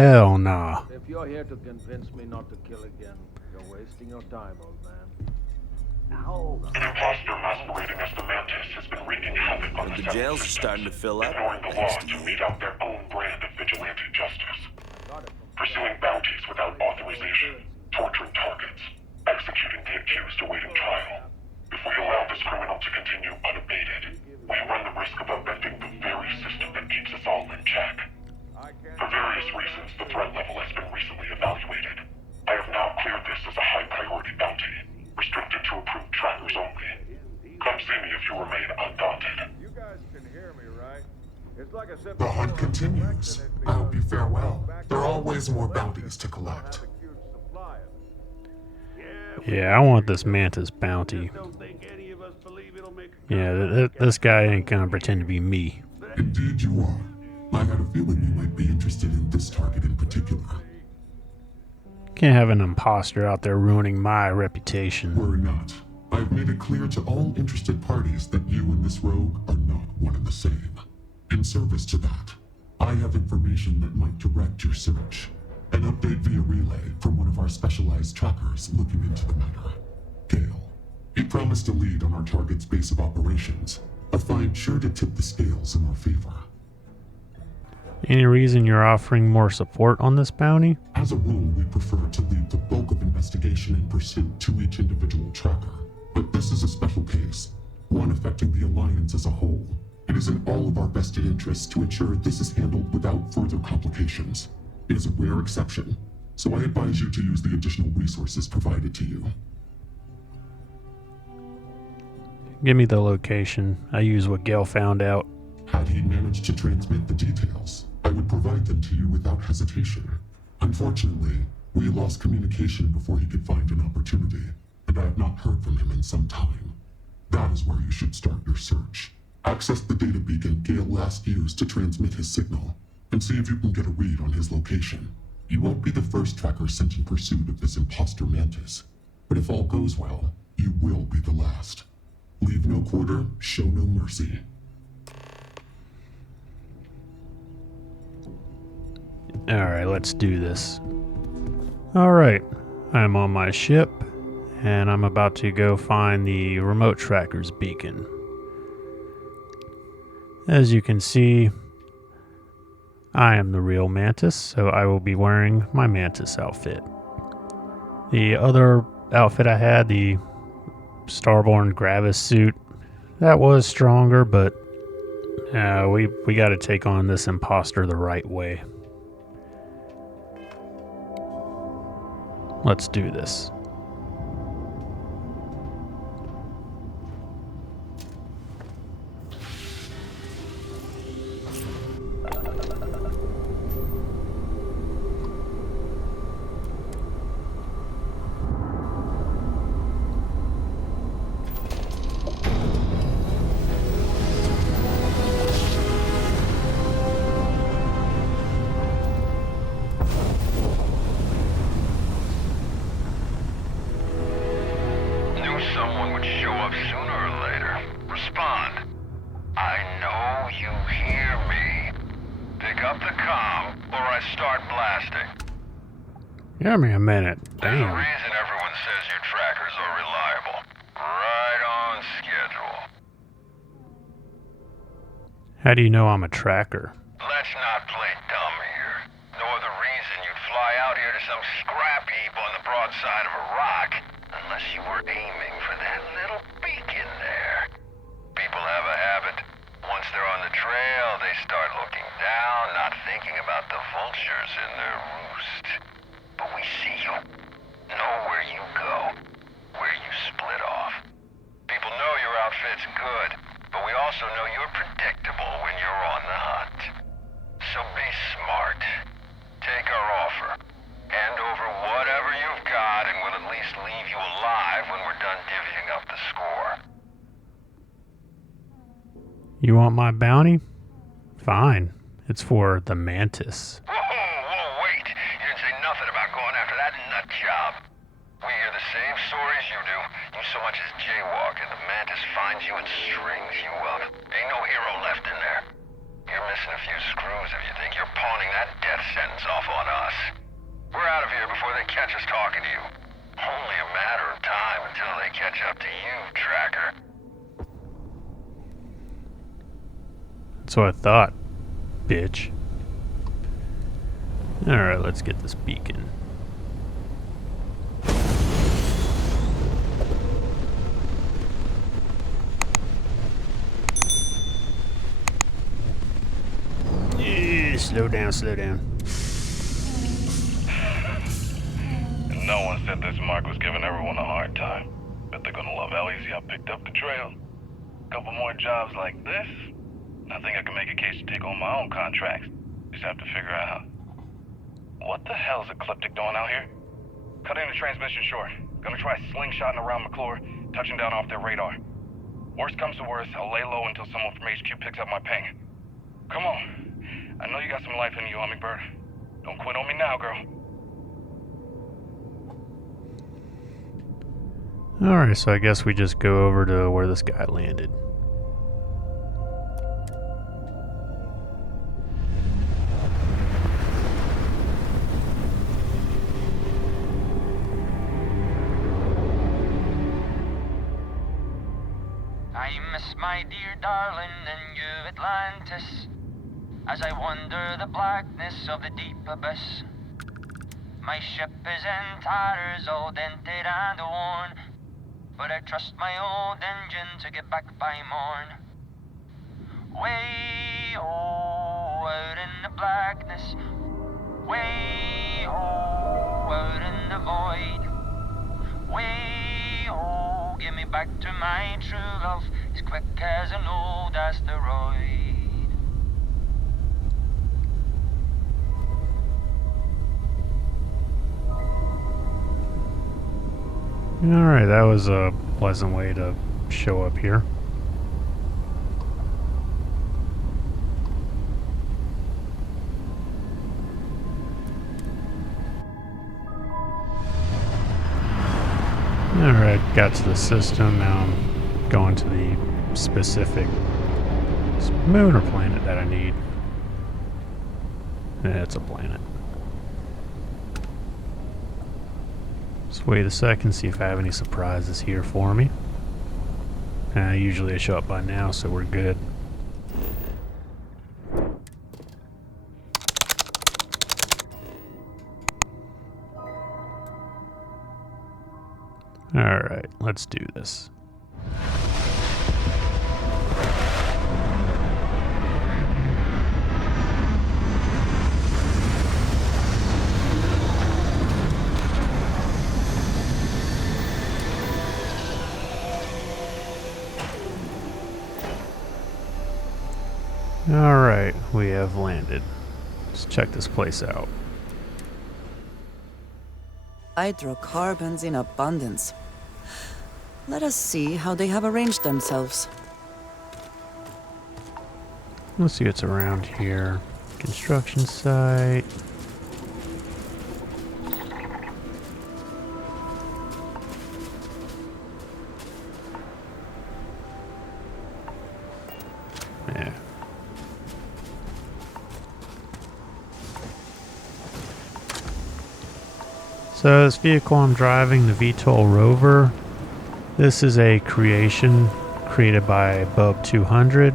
hell nah. If you're here to convince me not to kill again, you're wasting your time, old man. An imposter masquerading as the Mantis has been wreaking havoc on The the several jail's systems, starting to fill up, ignoring the thanks law to to you. mete out their own brand of vigilante justice, pursuing bounties without authorization, torturing targets, executing the accused awaiting trial. If we allow this criminal to continue unabated, we run the risk of upending the very system that keeps us all in check. For various reasons, the threat level has been recently evaluated. I have now cleared this as a high-priority bounty, restricted to approved trackers only. Come see me if you remain undaunted. You guys can hear me, right? It's like I said The before, hunt continues. I hope you fare well. There are always more bounties to collect. Yeah, I want this Mantis bounty. Yeah, this guy ain't gonna pretend to be me. Indeed you are. I had a feeling you might be interested in this target in particular. Can't have an imposter out there ruining my reputation. Worry not. I've made it clear to all interested parties that you and this rogue are not one and the same. In service to that, I have information that might direct your search. An update via relay from one of our specialized trackers looking into the matter. Gale. He promised a lead on our target's base of operations, a find sure to tip the scales in our favor. Any reason you're offering more support on this bounty? As a rule, we prefer to leave the bulk of investigation and pursuit to each individual tracker. But this is a special case, one affecting the Alliance as a whole. It is in all of our vested interests to ensure this is handled without further complications. It is a rare exception, so I advise you to use the additional resources provided to you. Give me the location. I use what Gale found out. Had he managed to transmit the details, I would provide them to you without hesitation. Unfortunately, we lost communication before he could find an opportunity, and I have not heard from him in some time. That is where you should start your search. Access the data beacon Gale last used to transmit his signal, and see if you can get a read on his location. You won't be the first tracker sent in pursuit of this imposter Mantis, but if all goes well, you will be the last. Leave no quarter, show no mercy. Alright, let's do this. Alright, I'm on my ship, and I'm about to go find the remote tracker's beacon. As you can see, I am the real Mantis, so I will be wearing my Mantis outfit. The other outfit I had, the Starborn Gravis suit, that was stronger, but we got to take on this imposter the right way. Let's do this. Someone would show up sooner or later. Respond. I know you hear me. Pick up the comm, or I start blasting. Give me a minute. There's a Damn. reason everyone says your trackers are reliable. Right on schedule. How do you know I'm a tracker? Let's not play dumb here. No other reason you'd fly out here to some scrap heap on the broadside of a rock, unless you were aiming for that little beacon there. People have a habit. Once they're on the trail, they start looking down, not thinking about the vultures in their roost. But we see you. Know where you go. Where you split off. People know your outfit's good, but we also know you're predictable when you're on the hunt. So be smart. Take our offer. Hand over whatever you've got, and we'll at least leave you alive when we're done divvying up the score. You want my bounty? Fine. It's for the Mantis. Whoa, wait! You didn't say nothing about going after that nut job. We hear the same stories you do. You so much as jaywalk, and the Mantis finds you and strings you up. Ain't no hero left in there. You're missing a few screws if you think you're pawning that death sentence off on us. We're out of here before they catch us talking to you. Only a matter of time until they catch up to you, Tracker. That's what I thought, bitch. Alright, let's get this beacon. Slow down, slow down. No one said this mark was giving everyone a hard time. Bet they're gonna love how easy I picked up the trail. Couple more jobs like this, I think I can make a case to take on my own contracts. Just have to figure out how. What the hell is Ecliptic doing out here? Cutting the transmission short. Gonna try slingshotting around McClure, touching down off their radar. Worst comes to worst, I'll lay low until someone from HQ picks up my ping. Come on. I know you got some life in you, Hummingbird. Don't quit on me now, girl. Alright, so I guess we just go over to where this guy landed. I miss my dear darling and you, Atlantis, as I wander the blackness of the deep abyss. My ship is in tatters, all dented and worn, but I trust my old engine to get back by morn. Way oh, out in the blackness, way oh, out in the void. Way oh, give me back to my true love, as quick as an old asteroid. Alright, that was a pleasant way to show up here. Alright, got to the system. Now I'm going to the specific moon or planet that I need. It's a planet. Let's wait a second, see if I have any surprises here for me. Usually they show up by now, so we're good. Alright, let's do this. Alright, we have landed. Let's check this place out. Hydrocarbons in abundance. Let us see how they have arranged themselves. Let's see what's around here. Construction site. Yeah. So this vehicle I'm driving, the VTOL-Rover, this is a creation created by Bub 200.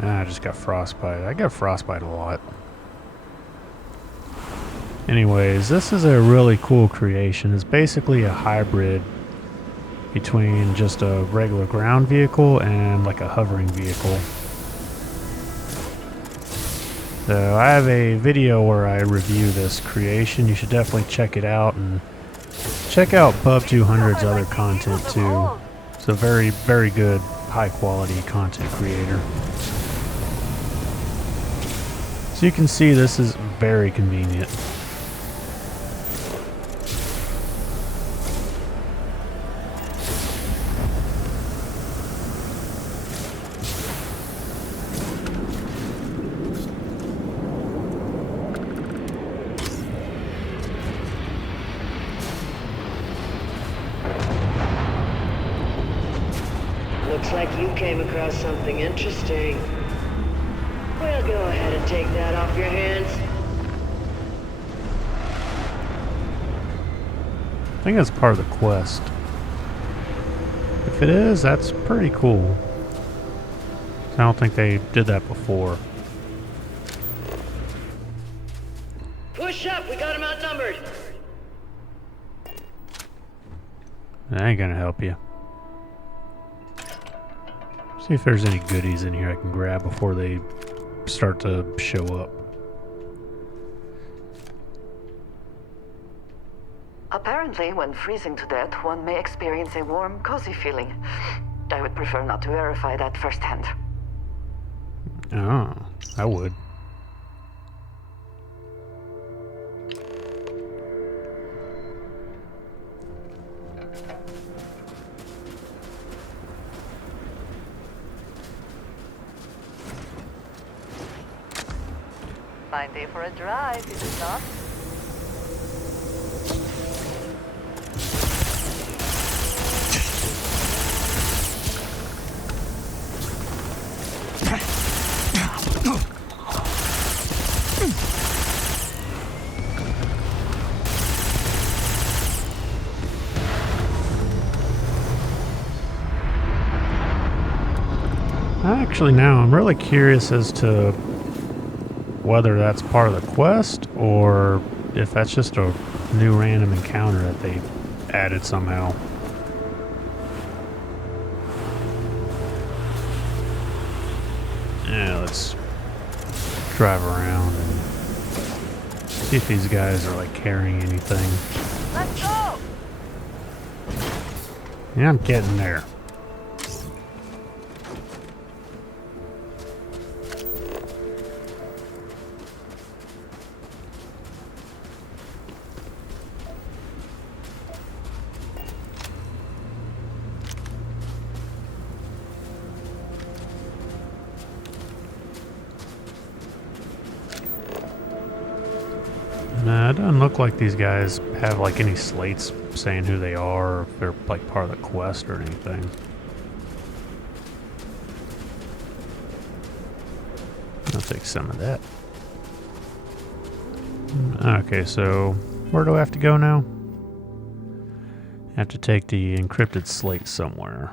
I just got frostbite. I get frostbite a lot. Anyways, this is a really cool creation. It's basically a hybrid between just a regular ground vehicle and like a hovering vehicle. So I have a video where I review this creation. You should definitely check it out and check out Bub 200's other content too. It's a very, very good, high quality content creator. So you can see this is very convenient. Looks like you came across something interesting. Now go ahead and take that off your hands. I think that's part of the quest. If it is, that's pretty cool. I don't think they did that before. Push up, we got him outnumbered. That ain't gonna help you. See if there's any goodies in here I can grab before they start to show up. Apparently, when freezing to death, one may experience a warm, cozy feeling. I would prefer not to verify that firsthand. Oh, I would. Fine day for a drive, is it not? Actually, now I'm really curious as to whether that's part of the quest or if that's just a new random encounter that they added somehow. Yeah, let's drive around and see if these guys are like carrying anything. Let's go! Yeah, I'm getting there. Nah, it doesn't look like these guys have like any slates saying who they are or if they're like part of the quest or anything. I'll take some of that. Okay, so where do I have to go now? I have to take the encrypted slate somewhere.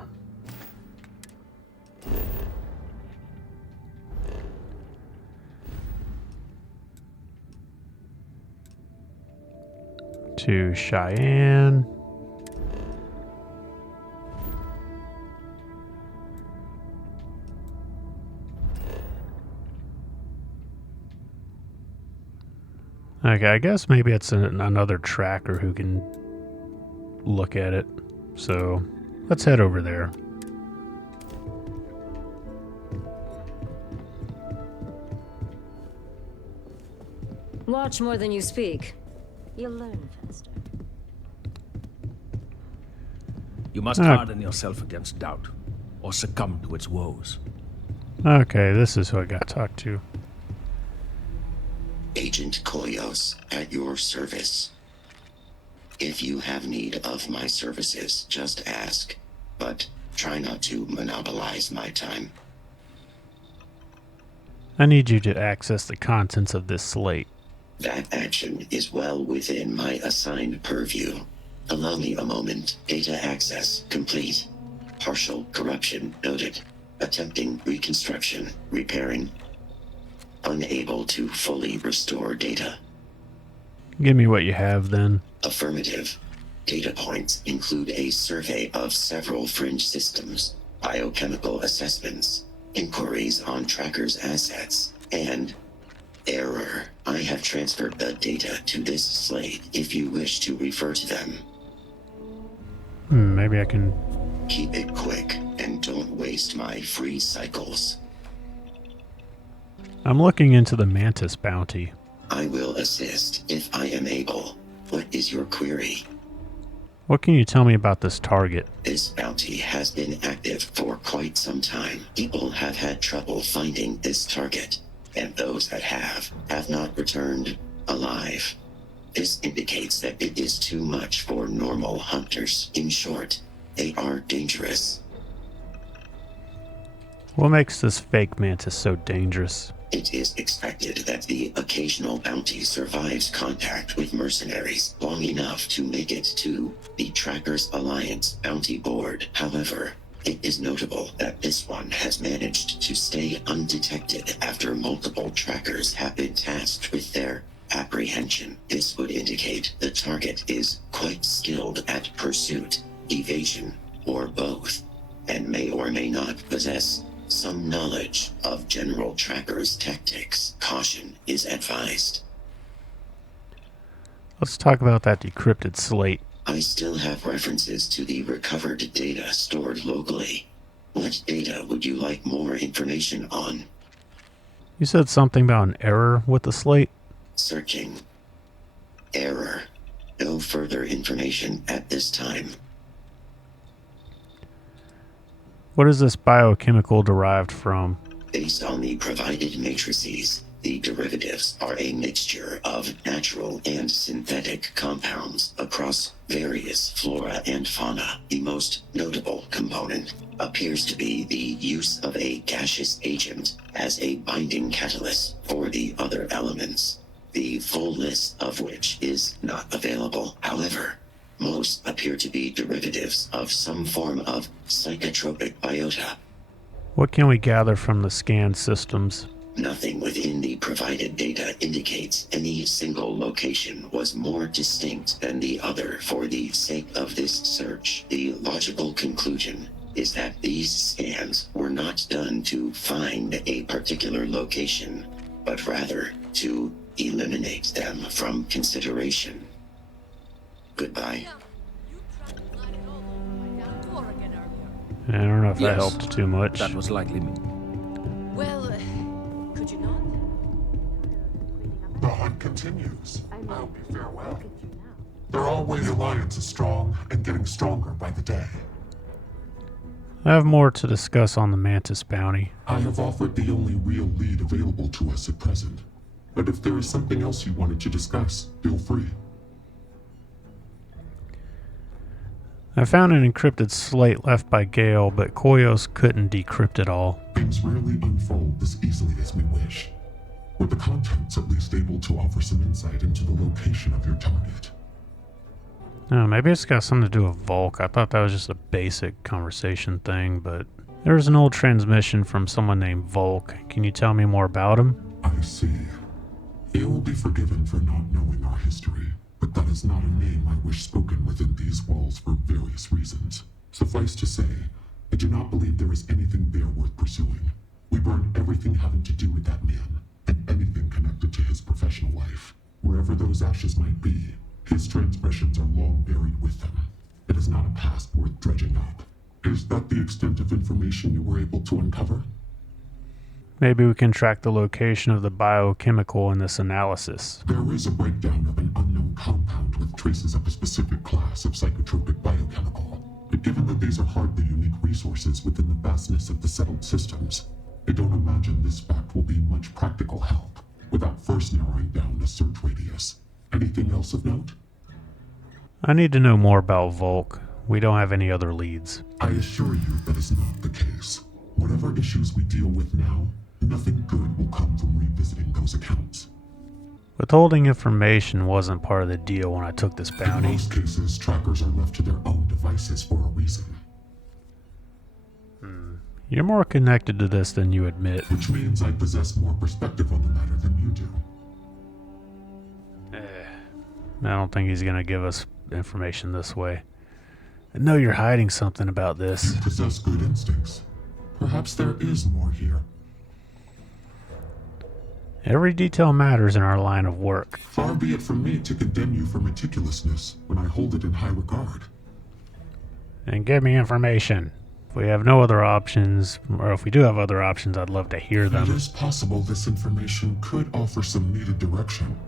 To Cheyenne. Okay, I guess maybe it's another tracker who can look at it. So let's head over there. Watch more than you speak. You'll learn faster. You must harden yourself against doubt, or succumb to its woes. Okay, this is who I got to talk to. Agent Koyos, at your service. If you have need of my services, just ask, but try not to monopolize my time. I need you to access the contents of this slate. That action is well within my assigned purview. Allow me a moment. Data access complete. Partial corruption noted. Attempting reconstruction, repairing. Unable to fully restore data. Give me what you have then. Affirmative. Data points include a survey of several fringe systems, biochemical assessments, inquiries on trackers' assets, and error. I have transferred the data to this slate if you wish to refer to them. Maybe I can... Keep it quick and don't waste my free cycles. I'm looking into the Mantis bounty. I will assist if I am able. What is your query? What can you tell me about this target? This bounty has been active for quite some time. People have had trouble finding this target, and those that have not returned alive. This indicates that it is too much for normal hunters. In short, they are dangerous. What makes this fake Mantis so dangerous? It is expected that the occasional bounty survives contact with mercenaries long enough to make it to the Trackers Alliance bounty board. However, it is notable that this one has managed to stay undetected after multiple trackers have been tasked with their apprehension. This would indicate the target is quite skilled at pursuit, evasion, or both, and may or may not possess some knowledge of General Tracker's tactics. Caution is advised. Let's talk about that decrypted slate. I still have references to the recovered data stored locally. What data would you like more information on? You said something about an error with the slate? Searching. Error. No further information at this time. What is this biochemical derived from? Based on the provided matrices, the derivatives are a mixture of natural and synthetic compounds across various flora and fauna. The most notable component appears to be the use of a gaseous agent as a binding catalyst for the other elements, the full list of which is not available. However, most appear to be derivatives of some form of psychotropic biota. What can we gather from the scanned systems? Nothing within the provided data indicates any single location was more distinct than the other for the sake of this search. The logical conclusion is that these scans were not done to find a particular location, but rather to eliminate them from consideration. Goodbye. I don't know if that helped too much. That was likely me. Well, could you not? The hunt continues. I'll be farewell. They're always the Alliance is strong and getting stronger by the day. I have more to discuss on the Mantis bounty. I have offered the only real lead available to us at present. But if there is something else you wanted to discuss, feel free. I found an encrypted slate left by Gale, but Koyos couldn't decrypt it all. Things rarely unfold this easily as we wish. With the contents at least able to offer some insight into the location of your target. Oh, maybe it's got something to do with Volk. I thought that was just a basic conversation thing, but there's an old transmission from someone named Volk. Can you tell me more about him? I see. He will be forgiven for not knowing our history, but that is not a name I wish spoken within these walls for various reasons. Suffice to say, I do not believe there is anything there worth pursuing. We burned everything having to do with that man, and anything connected to his professional life. Wherever those ashes might be, his transgressions are long buried with them. It is not a past worth dredging up. Is that the extent of information you were able to uncover? Maybe we can track the location of the biochemical in this analysis. There is a breakdown of an unknown compound with traces of a specific class of psychotropic biochemical. But given that these are hardly unique resources within the vastness of the settled systems, I don't imagine this fact will be much practical help, without first narrowing down a search radius. Anything else of note? I need to know more about Volk. We don't have any other leads. I assure you that is not the case. Whatever issues we deal with now, nothing good will come from revisiting those accounts. Withholding information wasn't part of the deal when I took this bounty. In most cases, trackers are left to their own devices for a reason. You're more connected to this than you admit. Which means I possess more perspective on the matter than you do. I don't think he's going to give us information this way. I know you're hiding something about this. You possess good instincts. Perhaps there is more here. Every detail matters in our line of work. Far be it from me to condemn you for meticulousness when I hold it in high regard. And give me information. If we have no other options, or if we do have other options, I'd love to hear them. It is possible this information could offer some needed direction.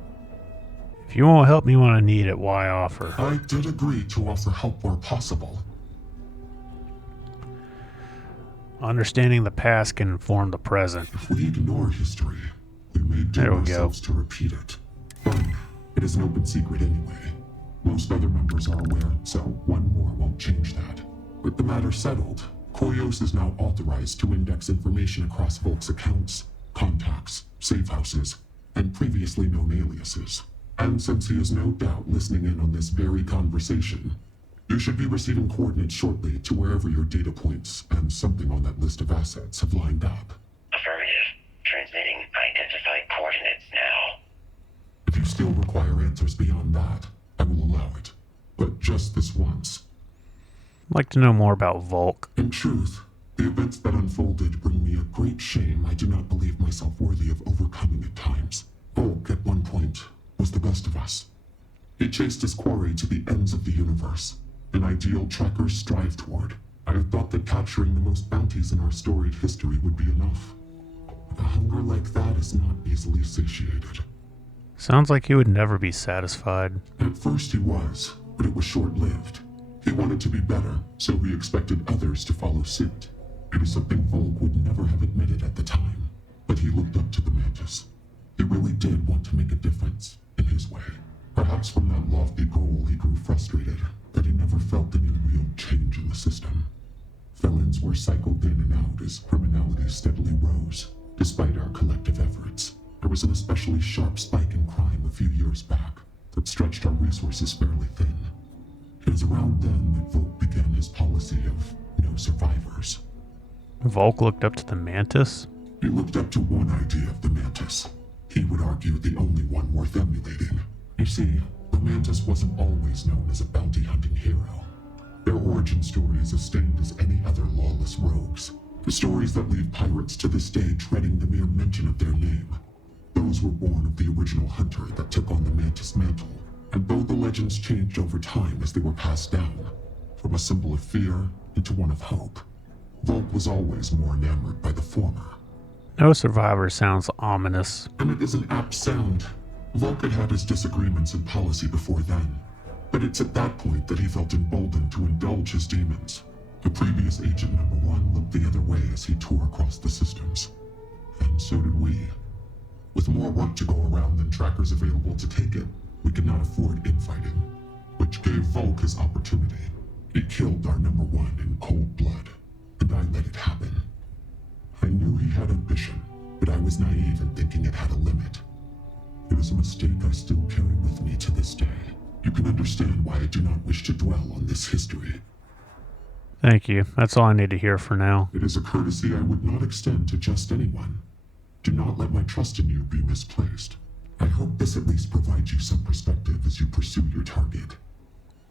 If you won't help me when I need it, why offer? I did agree to offer help where possible. Understanding the past can inform the present. If we ignore history, we may doom ourselves to repeat it. But it is an open secret anyway. Most other members are aware, so one more won't change that. With the matter settled, Koyos is now authorized to index information across Volk's accounts, contacts, safe houses, and previously known aliases. And since he is no doubt listening in on this very conversation, you should be receiving coordinates shortly to wherever your data points and something on that list of assets have lined up. Affirmative. Transmitting identified coordinates now. If you still require answers beyond that, I will allow it. But just this once. I'd like to know more about Volk. In truth, the events that unfolded bring me a great shame I do not believe myself worthy of overcoming at times. Volk, at one point, was the best of us. He chased his quarry to the ends of the universe, an ideal trackers strive toward. I had thought that capturing the most bounties in our storied history would be enough. A hunger like that is not easily satiated. Sounds like he would never be satisfied. At first he was, but it was short-lived. He wanted to be better, so he expected others to follow suit. It is something Volk would never have admitted at the time, but he looked up to the Mantis. He really did want to make a difference, in his way. Perhaps from that lofty goal he grew frustrated that he never felt any real change in the system. Felons were cycled in and out as criminality steadily rose. Despite our collective efforts, there was an especially sharp spike in crime a few years back that stretched our resources fairly thin. It was around then that Volk began his policy of no survivors. Volk looked up to the Mantis? He looked up to one idea of the Mantis. He would argue the only one worth emulating. You see, the Mantis wasn't always known as a bounty-hunting hero. Their origin story is as stained as any other lawless rogues. The stories that leave pirates to this day dreading the mere mention of their name. Those were born of the original hunter that took on the Mantis mantle. And though the legends changed over time as they were passed down, from a symbol of fear into one of hope, Volk was always more enamored by the former. No survivor sounds ominous. And it is an apt sound. Volk had had his disagreements in policy before then, but it's at that point that he felt emboldened to indulge his demons. The previous agent number one looked the other way as he tore across the systems. And so did we. With more work to go around than trackers available to take it, we could not afford infighting, which gave Volk his opportunity. He killed our number one in cold blood, and I let it happen. I knew he had ambition, but I was naive in thinking it had a limit. It is a mistake I still carry with me to this day. You can understand why I do not wish to dwell on this history. Thank you. That's all I need to hear for now. It is a courtesy I would not extend to just anyone. Do not let my trust in you be misplaced. I hope this at least provides you some perspective as you pursue your target.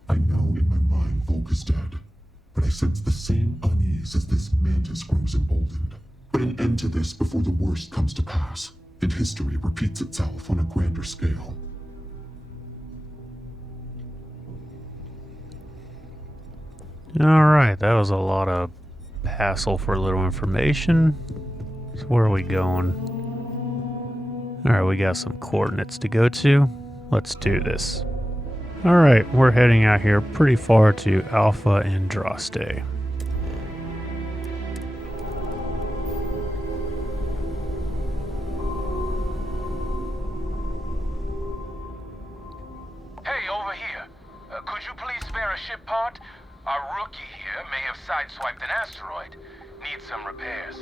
I know in my mind Volk is dead, but I sense the same unease as this Mantis grows emboldened. Put an end to this before the worst comes to pass, and history repeats itself on a grander scale. Alright, that was a lot of hassle for little information. So where are we going? Alright, we got some coordinates to go to. Let's do this. Alright, we're heading out here pretty far to Alpha Andraste. Hey, over here. Could you please spare a ship part? Our rookie here may have sideswiped an asteroid. Needs some repairs.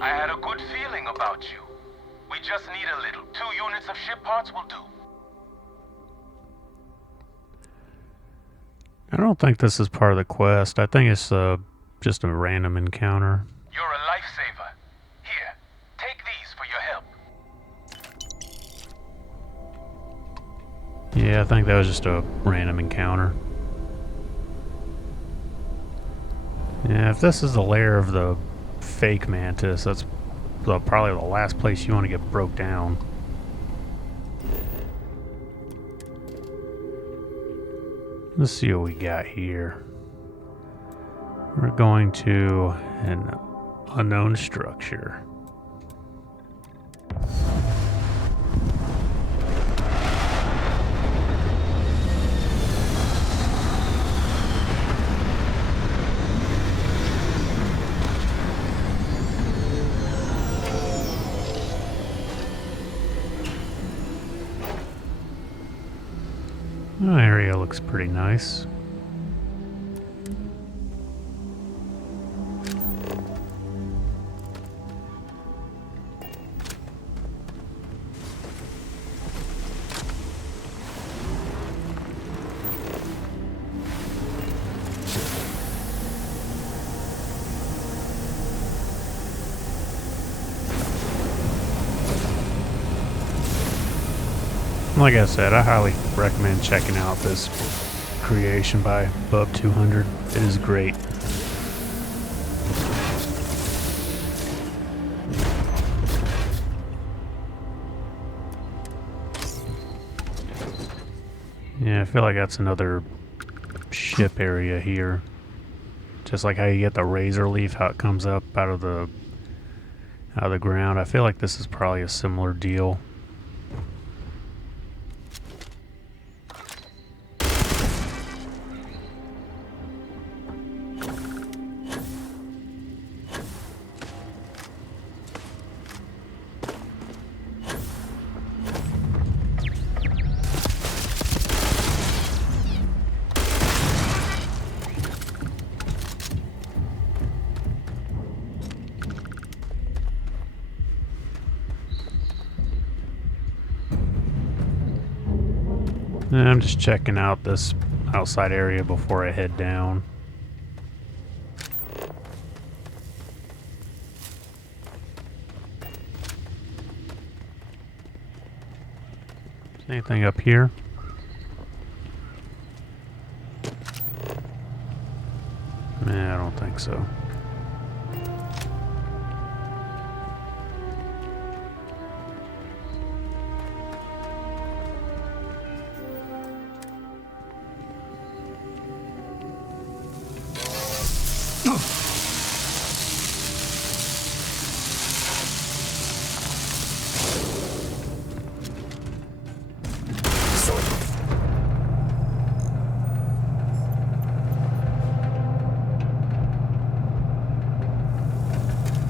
I had a good feeling about you. We just need a little. 2 units of ship parts will do. I don't think this is part of the quest. I think it's just a random encounter. You're a lifesaver. Here, take these for your help. Yeah, I think that was just a random encounter. Yeah, if this is the lair of the fake Mantis, that's probably the last place you want to get broke down. Let's see what we got here. We're going to an unknown structure. The area looks pretty nice. Like I said, I highly recommend checking out this creation by Bub200. It is great. Yeah, I feel like that's another ship area here. Just like how you get the razor leaf, how it comes up out of the ground. I feel like this is probably a similar deal. I'm just checking out this outside area before I head down. Anything up here? Nah, I don't think so.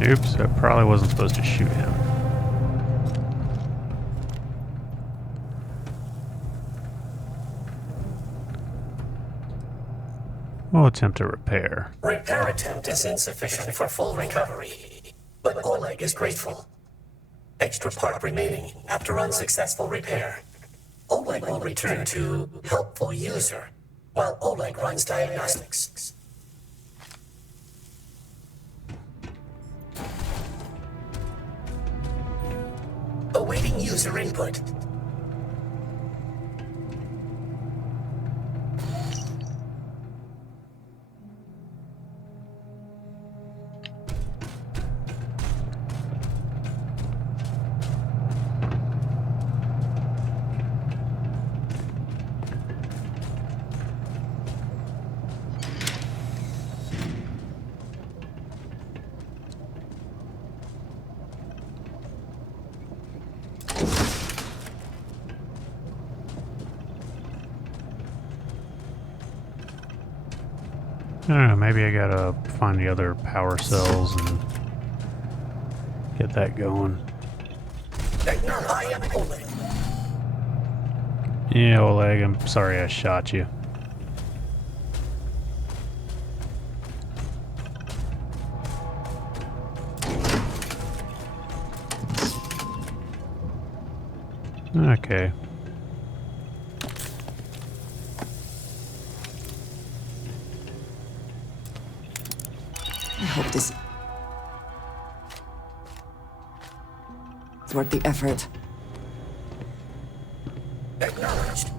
Oops, I probably wasn't supposed to shoot him. We'll attempt to repair. Repair attempt is insufficient for full recovery, but Oleg is grateful. Extra part remaining after unsuccessful repair. Oleg will return to helpful user, while Oleg runs diagnostics. Awaiting user input. I don't know, maybe I gotta find the other power cells and get that going. Yeah, Oleg, I'm sorry I shot you. Okay. I hope this is worth the effort. Acknowledged.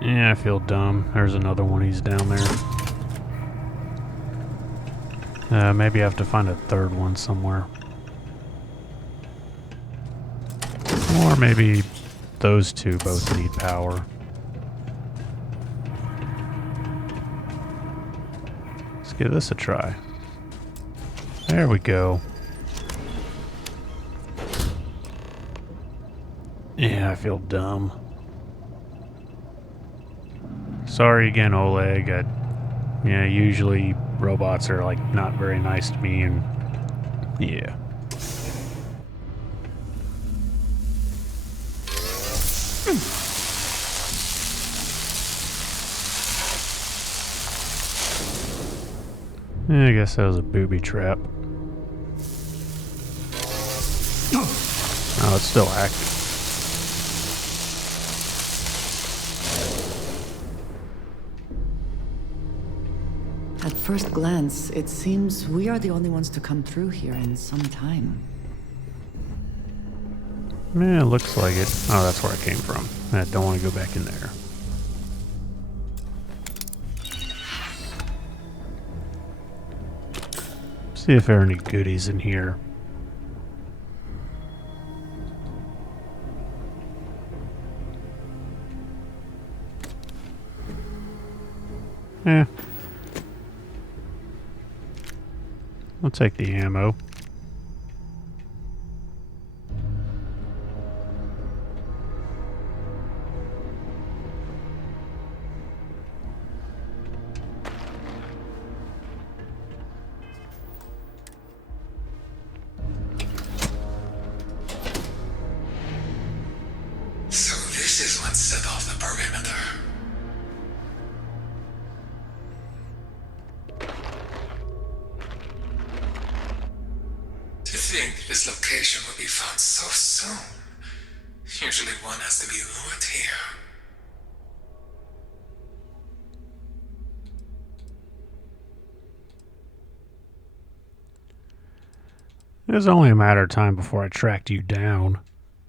Yeah, I feel dumb. There's another one. He's down there. Maybe I have to find a third one somewhere. Or maybe those two both need power. Let's give this a try. There we go. Yeah, I feel dumb. Sorry again, Oleg. Yeah, usually robots are like not very nice to me, and yeah. I guess that was a booby trap. Oh, it's still active. At first glance, it seems we are the only ones to come through here in some time. Yeah, it looks like it. Oh, that's where I came from. I don't want to go back in there. See if there are any goodies in here. Eh. I'll take the ammo. So this is what set off the perimeter. To think this location will be found so soon. Usually one has to be lured here. It was only a matter of time before I tracked you down.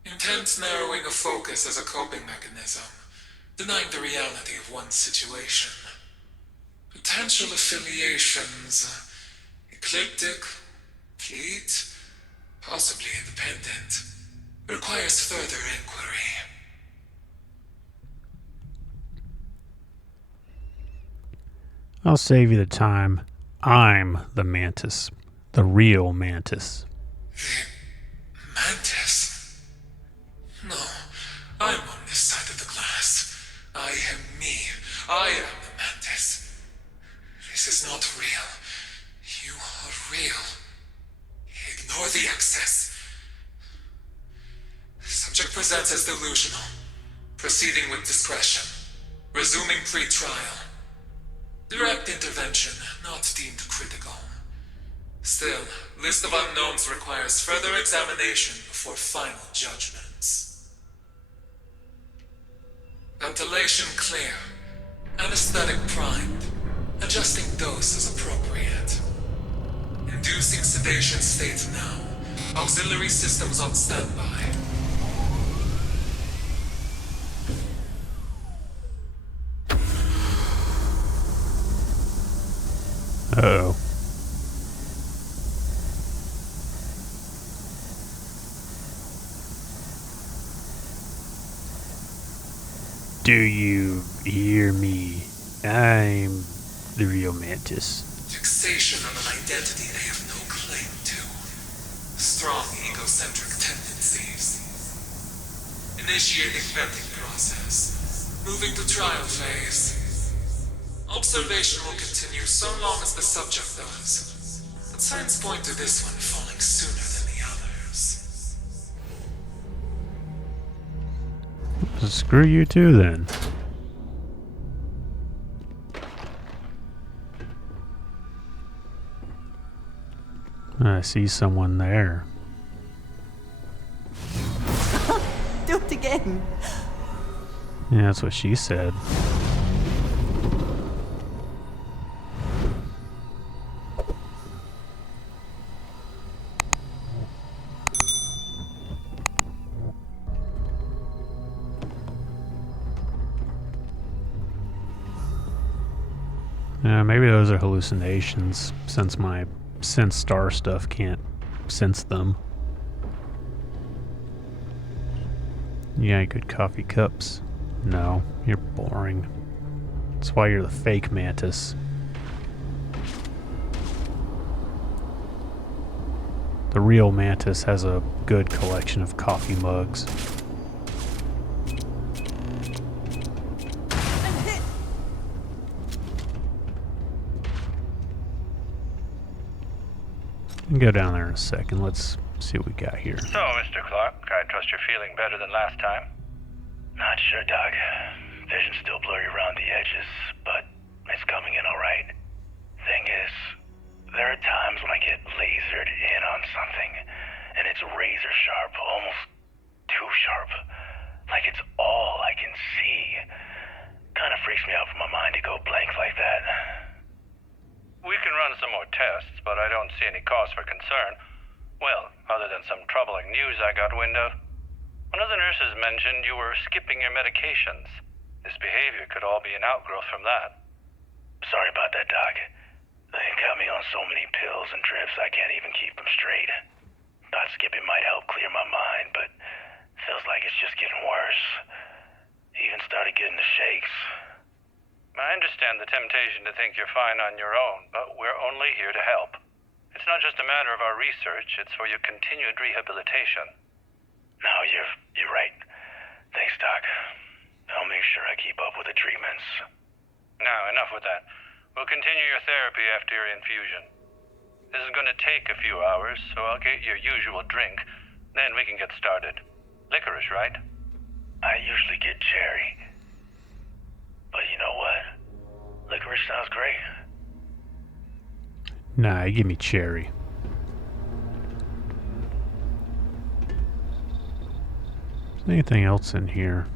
Intense narrowing of focus as a coping mechanism, denying the reality of one's situation. Potential affiliations, eclectic, fleet, possibly independent, requires further inquiry. I'll save you the time. I'm the Mantis. The real Mantis. The Mantis? No, I'm on this side of the glass. I am me. I am the Mantis. This is not real. You are real. Ignore the excess. Subject presents as delusional. Proceeding with discretion. Resuming pre-trial. Direct intervention, not deemed critical. Still, list of unknowns requires further examination before final judgments. Ventilation clear. Anesthetic primed. Adjusting dose as appropriate. Inducing sedation state now. Auxiliary systems on standby. Uh-oh. Do you hear me? I'm the real Mantis. Fixation on an identity they have no claim to. Strong egocentric tendencies. Initiating vetting process. Moving to trial phase. Observation will continue so long as the subject does. But signs point to this one falling sooner than the others. Screw you too, then. I see someone there. Do it again. Yeah, that's what she said. Maybe those are hallucinations, since my sense star stuff can't sense them. Yeah, good coffee cups. No, you're boring. That's why you're the fake Mantis. The real Mantis has a good collection of coffee mugs. We can go down there in a second. Let's see what we got here. So, Mr. Clark, I trust you're feeling better than last time? Not sure, Doc. Vision's still blurry around the edges, but it's coming in all right. Thing is, There are times when I get lasered in on something, and it's razor sharp, almost too sharp. Like it's all I can see. Kind of freaks me out for my mind to go blank like that. We can run some more tests, but I don't see any cause for concern. Well, other than some troubling news I got wind of. One of the nurses mentioned you were skipping your medications. This behavior could all be an outgrowth from that. Sorry about that, Doc. They got me on so many pills and drips I can't even keep them straight. Thought skipping might help clear my mind, but feels like it's just getting worse. Even started getting the shakes. I understand the temptation to think you're fine on your own, but we're only here to help. It's not just a matter of our research, it's for your continued rehabilitation. No, you're right. Thanks, Doc. I'll make sure I keep up with the treatments. Now, enough with that. We'll continue your therapy after your infusion. This is going to take a few hours, so I'll get your usual drink. Then we can get started. Licorice, right? I usually get cherry. But you know what? Licorice sounds great. Nah, give me cherry. Is there anything else in here?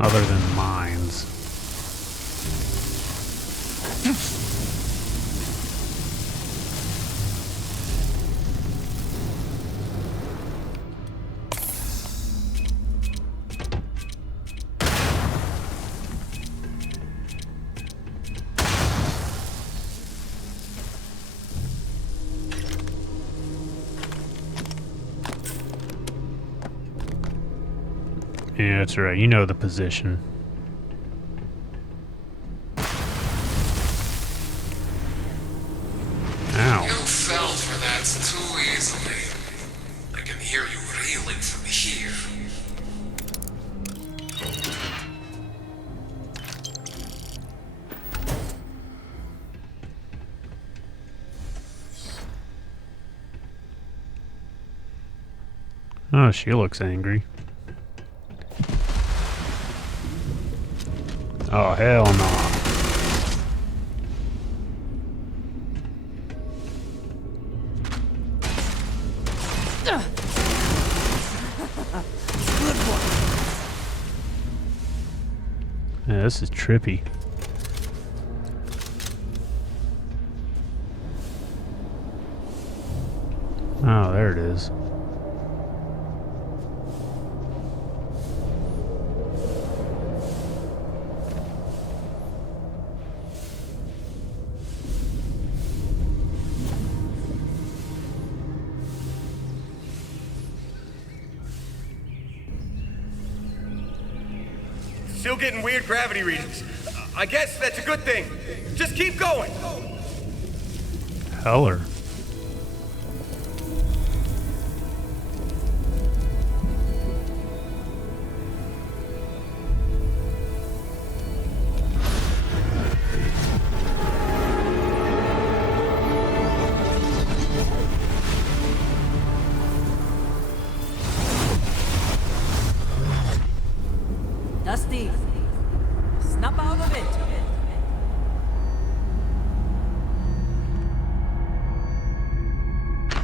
Other than mines. Yeah, that's right. You know the position. Ow. You fell for that too easily. I can hear you reeling from here. Oh, she looks angry. Oh, hell no. Yeah, this is trippy. Oh, there it is. Still getting weird gravity readings. I guess that's a good thing. Just keep going. Heller. Dusty, snap out of it.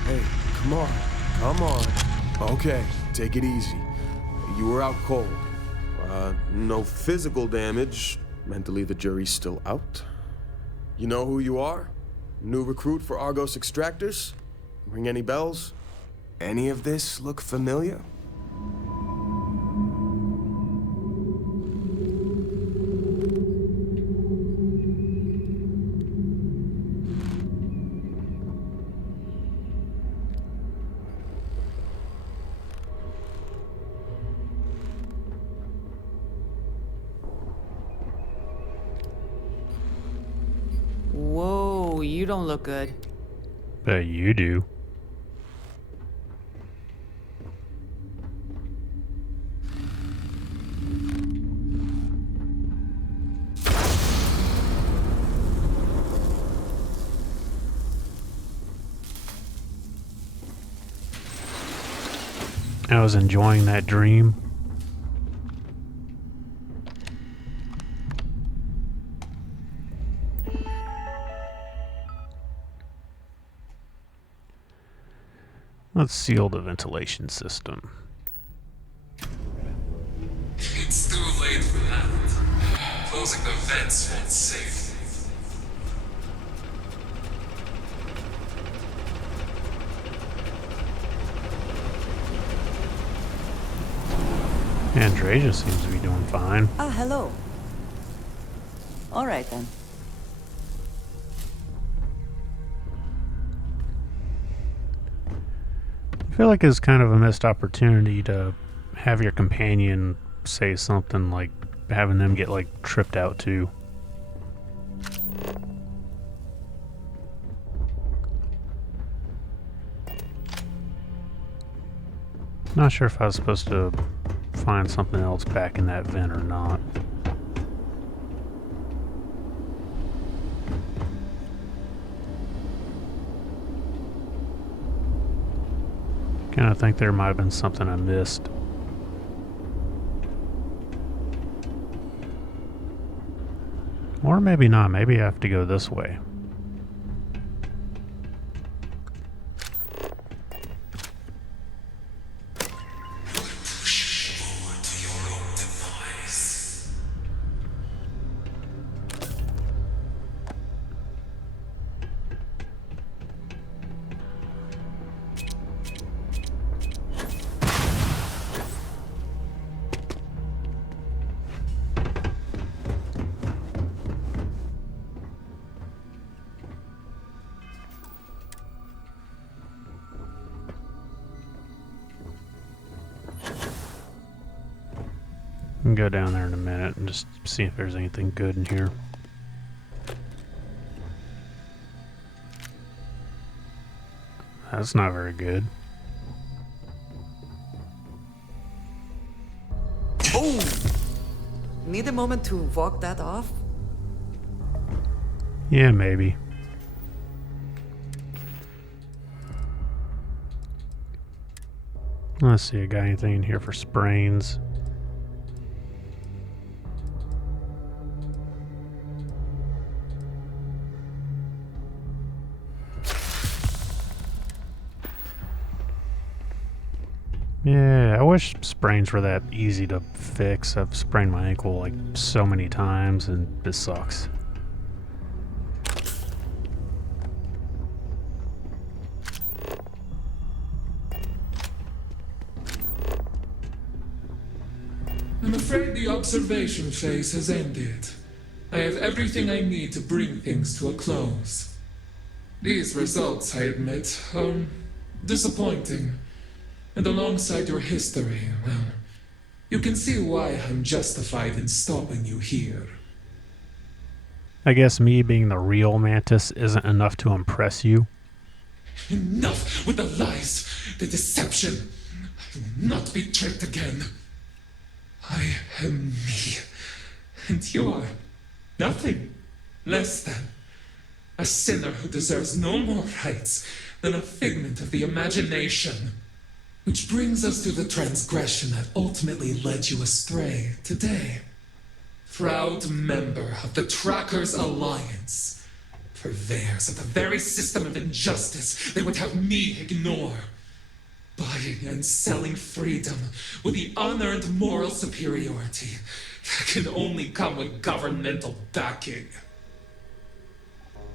Hey, come on. Come on. Okay, take it easy. You were out cold. No physical damage. Mentally, the jury's still out. You know who you are? New recruit for Argos Extractors? Ring any bells? Any of this look familiar? Whoa, you don't look good. Bet you do. I was enjoying that dream. Let's seal the ventilation system. It's too late for that. Closing the vents won't save. Andreja seems to be doing fine. Ah, hello. All right then. I feel like it's kind of a missed opportunity to have your companion say something, like having them get like tripped out too. Not sure if I was supposed to find something else back in that vent or not. Kind of think there might have been something I missed. Or maybe not. Maybe I have to go this way. I can go down there in a minute and just see if there's anything good in here. That's not very good. Oh! Need a moment to walk that off? Yeah, maybe. Let's see, I got anything in here for sprains? Yeah, I wish sprains were that easy to fix. I've sprained my ankle like so many times and this sucks. I'm afraid the observation phase has ended. I have everything I need to bring things to a close. These results, I admit, are disappointing. And alongside your history, well, you can see why I'm justified in stopping you here. I guess me being the real Mantis isn't enough to impress you. Enough with the lies, the deception. I will not be tricked again. I am me, and you are nothing less than a sinner who deserves no more rights than a figment of the imagination. Which brings us to the transgression that ultimately led you astray today. Proud member of the Trackers Alliance, purveyors of the very system of injustice they would have me ignore. Buying and selling freedom with the unearned moral superiority that can only come with governmental backing.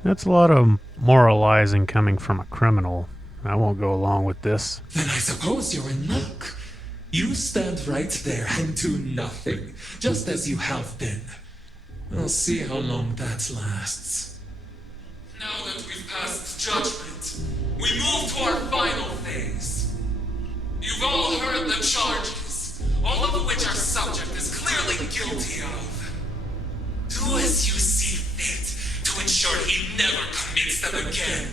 That's a lot of moralizing coming from a criminal. I won't go along with this. Then I suppose you're in luck. You stand right there and do nothing, just as you have been. We'll see how long that lasts. Now that we've passed judgment, we move to our final phase. You've all heard the charges, all of which our subject is clearly guilty of. Do as you see fit to ensure he never commits them again.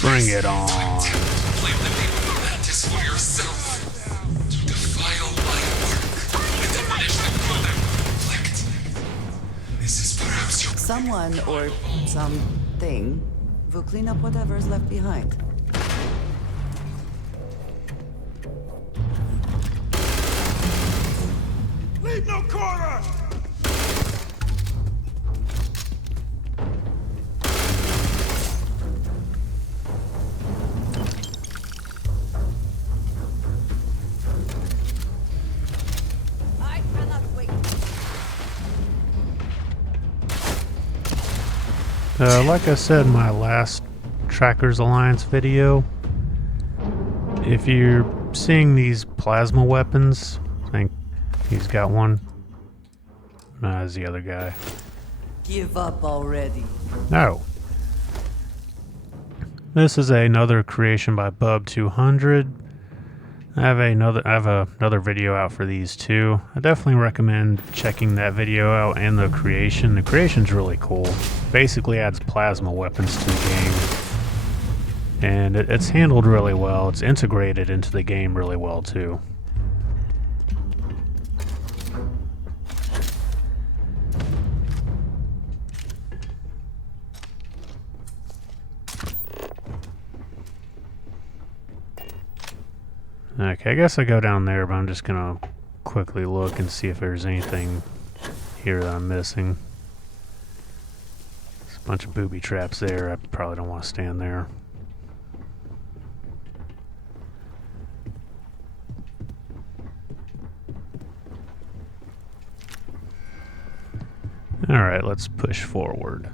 Bring it on. Blame the people of Mantis for yourself. To defile my work and diminish the good I reflect. This is perhaps your... Someone or something will clean up whatever's left behind. Like I said in my last Trackers Alliance video, if you're seeing these plasma weapons, I think he's got one. As the other guy. Give up already. No. This is another creation by Bub200. I have another video out for these two. I definitely recommend checking that video out and the creation. The creation's really cool. Basically adds plasma weapons to the game. And it's handled really well. It's integrated into the game really well too. Okay, I guess I go down there, but I'm just gonna quickly look and see if there's anything here that I'm missing. There's a bunch of booby traps there. I probably don't want to stand there. Alright, let's push forward.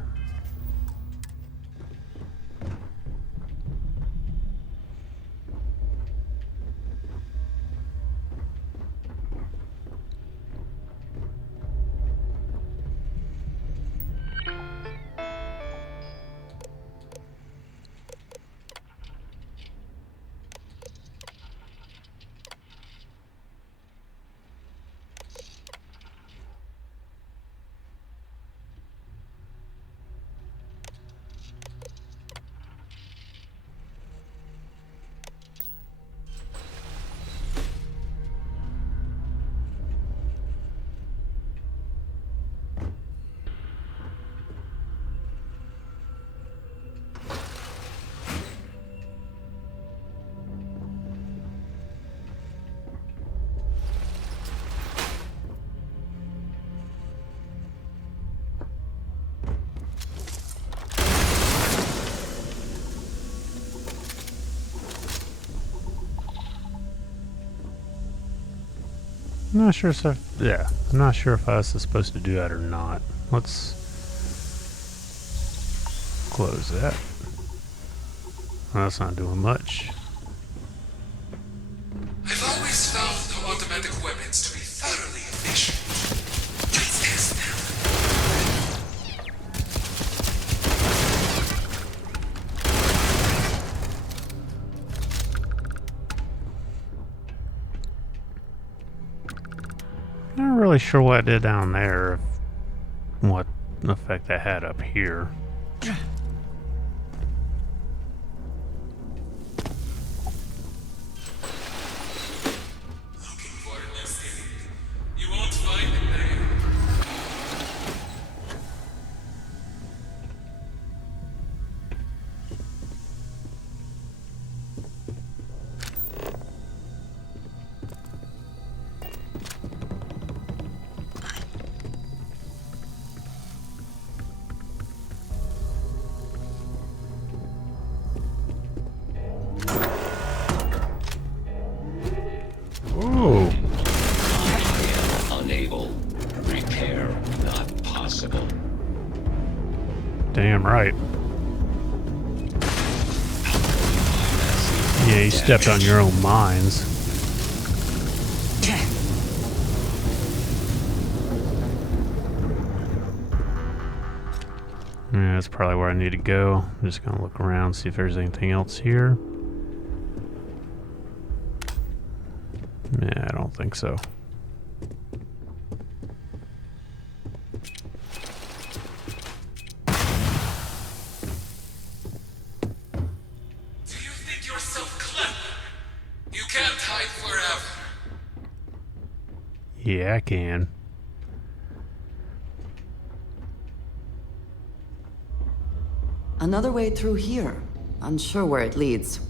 I'm not sure I'm not sure if I was supposed to do that or not. Let's close that. Well, that's not doing much. I've always found automatic weapons to be thoroughly efficient. Let's test them. Not really sure what I did down there, what effect that had up here. Whoa. Unable. Repair not possible. Damn right. Yeah, you stepped on your own mines. Yeah, that's probably where I need to go. I'm just gonna look around, see if there's anything else here. Yeah, I don't think so. Do you think yourself clever? You can't hide forever. Yeah, I can. Another way through here. Unsure where it leads.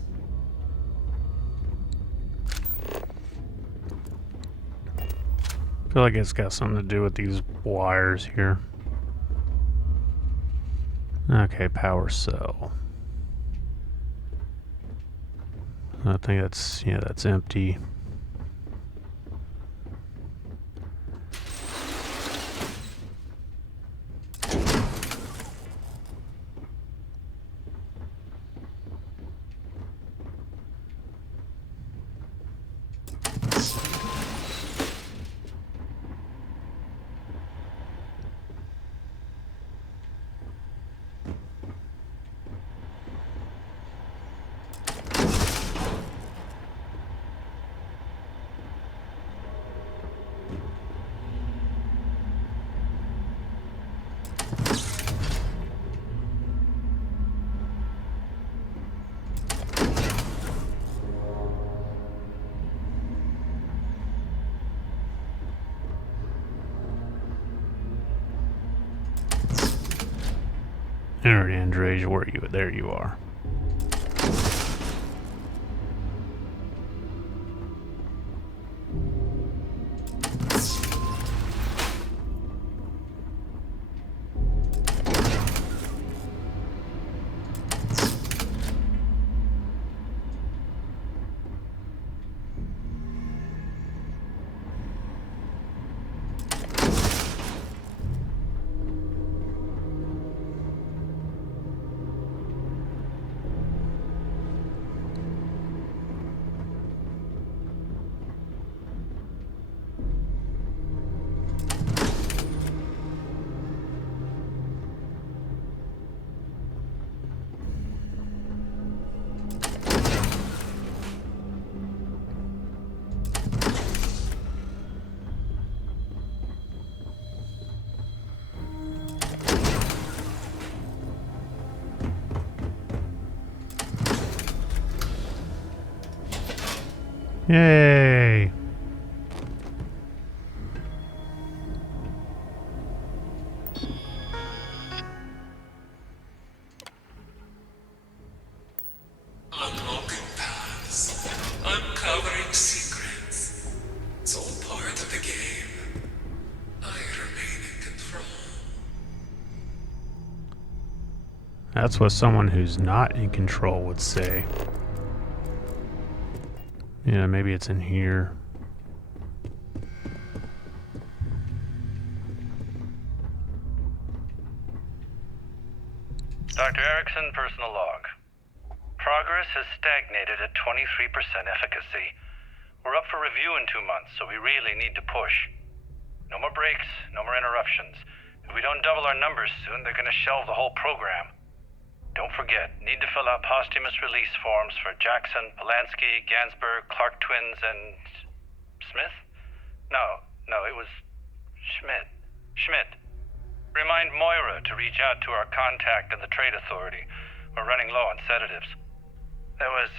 I feel like it's got something to do with these wires here. Okay, power cell. I think that's, yeah, that's empty. Alright, Andrej, where are you? There you are. Yay! Unlocking paths. Uncovering secrets. It's all part of the game. I remain in control. That's what someone who's not in control would say. Yeah, maybe it's in here. Dr. Erickson, personal log. Progress has stagnated at 23% efficacy. We're up for review in 2 months, so we really need to push. No more breaks, no more interruptions. If we don't double our numbers soon, they're gonna shelve the whole program. Don't forget, need to fill out posthumous release forms for Jackson, Polanski, Gansberg, Clark twins, and... Smith? No, it was Schmidt. Remind Moira to reach out to our contact in the Trade Authority. We're running low on sedatives. There was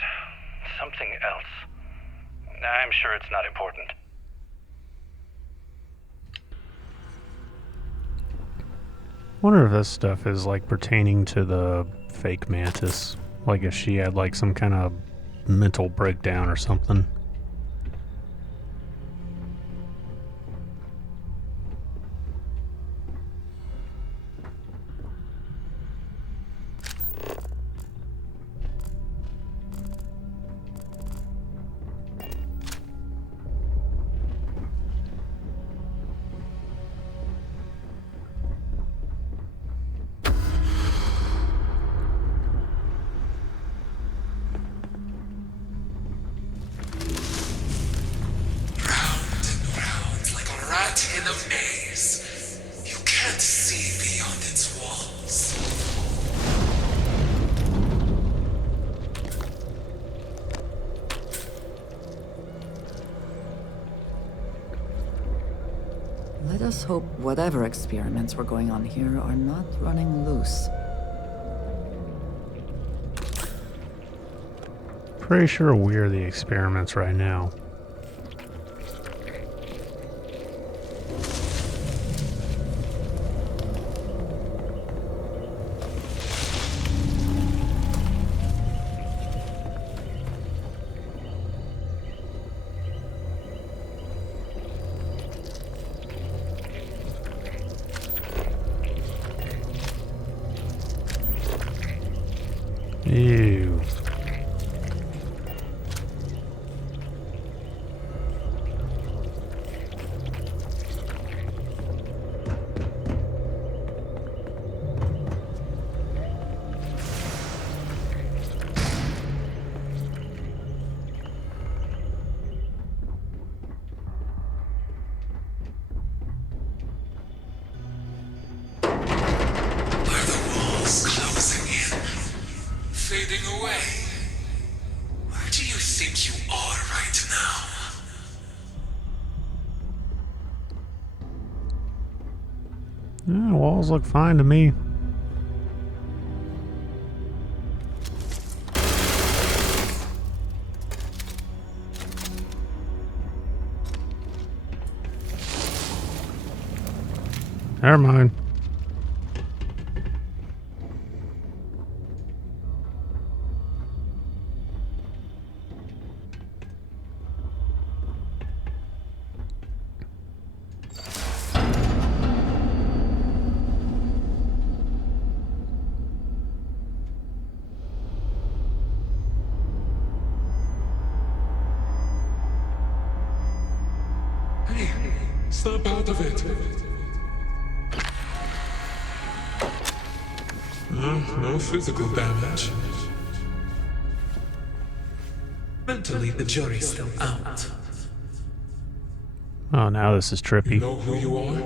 something else. I'm sure it's not important. Wonder if this stuff is like pertaining to the fake Mantis. Like if she had like some kind of mental breakdown or something. In a maze. You can't see beyond its walls. Let us hope whatever experiments were going on here are not running loose. Pretty sure we're the experiments right now. getting away. Where do you think you are right now? Yeah, walls look fine to me. Never mind. Hey, snap out of it. No physical damage. Mentally, the jury's still out. Oh, now this is trippy. You know who you are?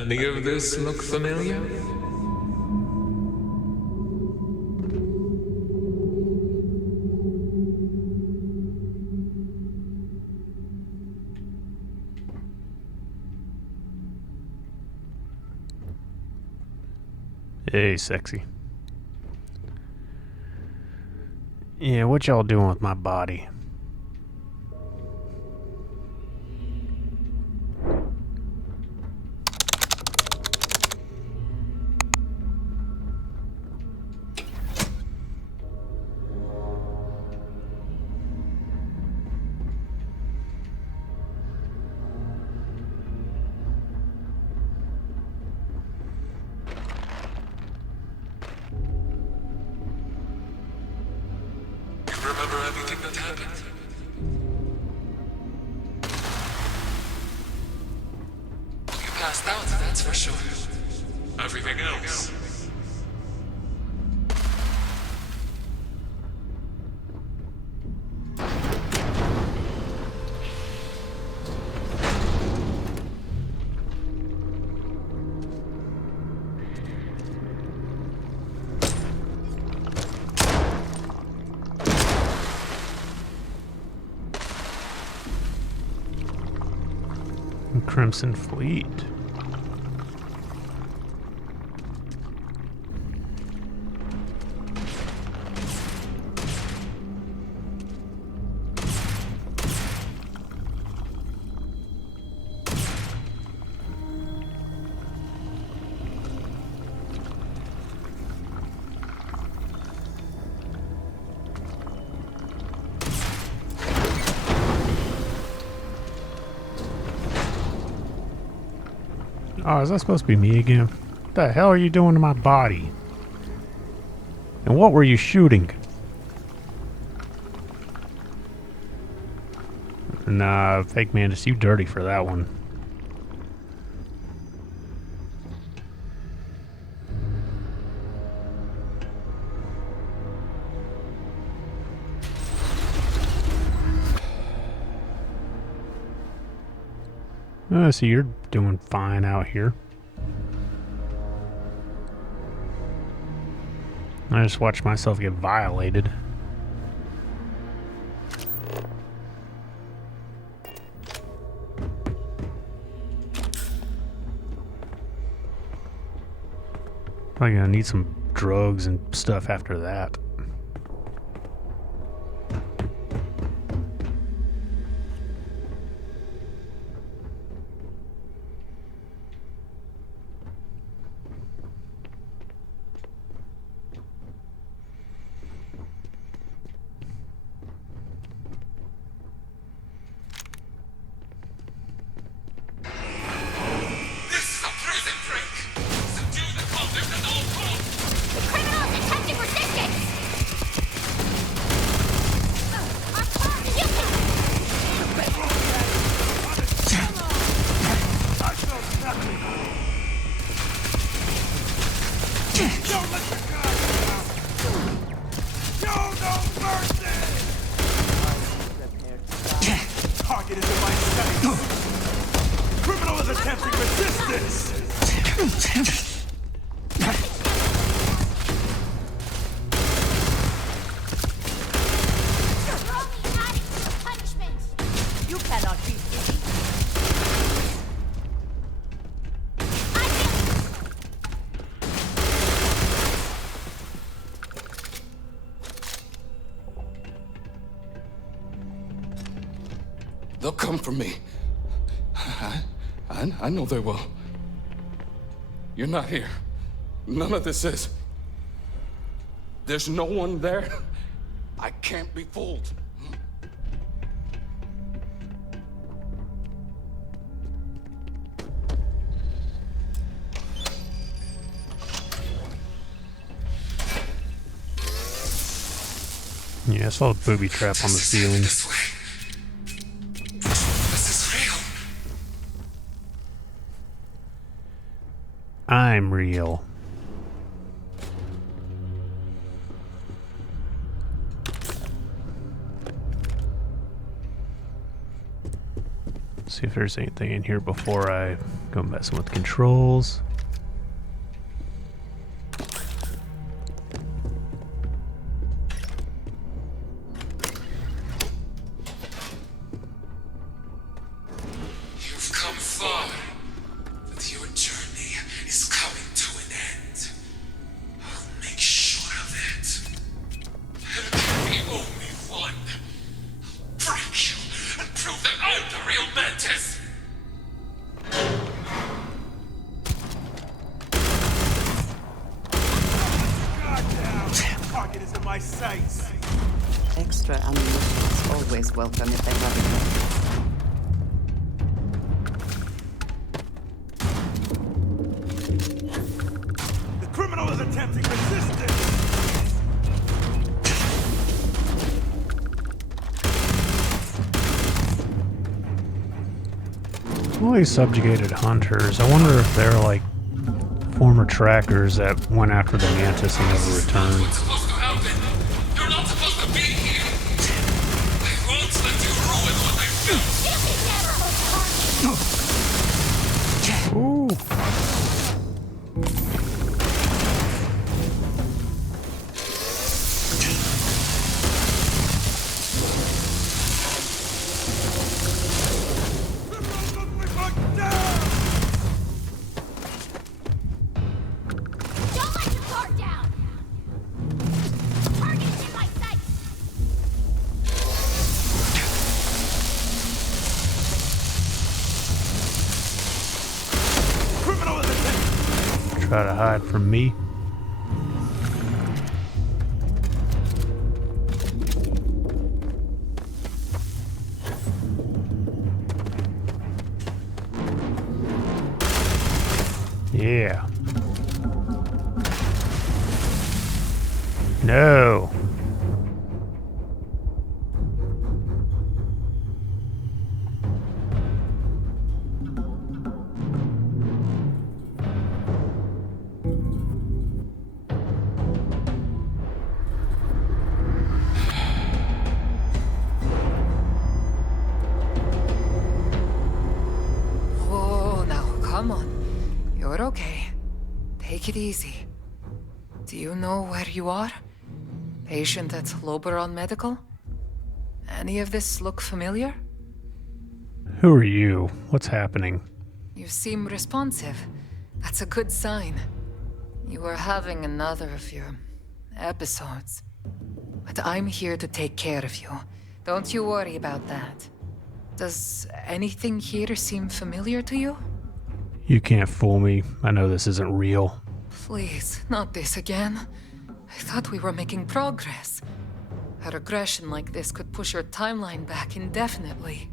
Any of this look familiar? Hey, sexy. Yeah, what y'all doing with my body? Remember everything that happened? You passed out, that's for sure. Everything else. Crimson Fleet. Oh, is that supposed to be me again? What the hell are you doing to my body? And what were you shooting? Nah, fake Mantis, you dirty for that one. So you're doing fine out here. I just watched myself get violated. Probably gonna need some drugs and stuff after that. They'll come for me. I know they will. You're not here. None of this is. There's no one there. I can't be fooled. Yeah, I saw the booby trap on the ceiling. This is real. I'm real. See if there's anything in here before I go messing with controls. You've come far, but your journey is coming to an end. I'll make sure of it. There can be only one. I'll break you and prove that I'm the real Mantis. Target is in my sights. Extra ammunition is always welcome if they have it. The criminal is attempting resistance. All these subjugated hunters, I wonder if they're like former trackers that went after the Mantis and never returned. What's supposed to happen? You're not supposed to be here. I won't let you ruin what I've built. Ooh. Don't let your guard down! Target's in my sights! Criminal is attempting. Try to hide from me. Yeah. No. Oh, now, come on. You're okay. Take it easy. Do you know where you are? Patient at Loberon Medical? Any of this look familiar? Who are you? What's happening? You seem responsive. That's a good sign. You were having another of your episodes. But I'm here to take care of you. Don't you worry about that. Does anything here seem familiar to you? You can't fool me. I know this isn't real. Please, not this again. I thought we were making progress. A regression like this could push your timeline back indefinitely.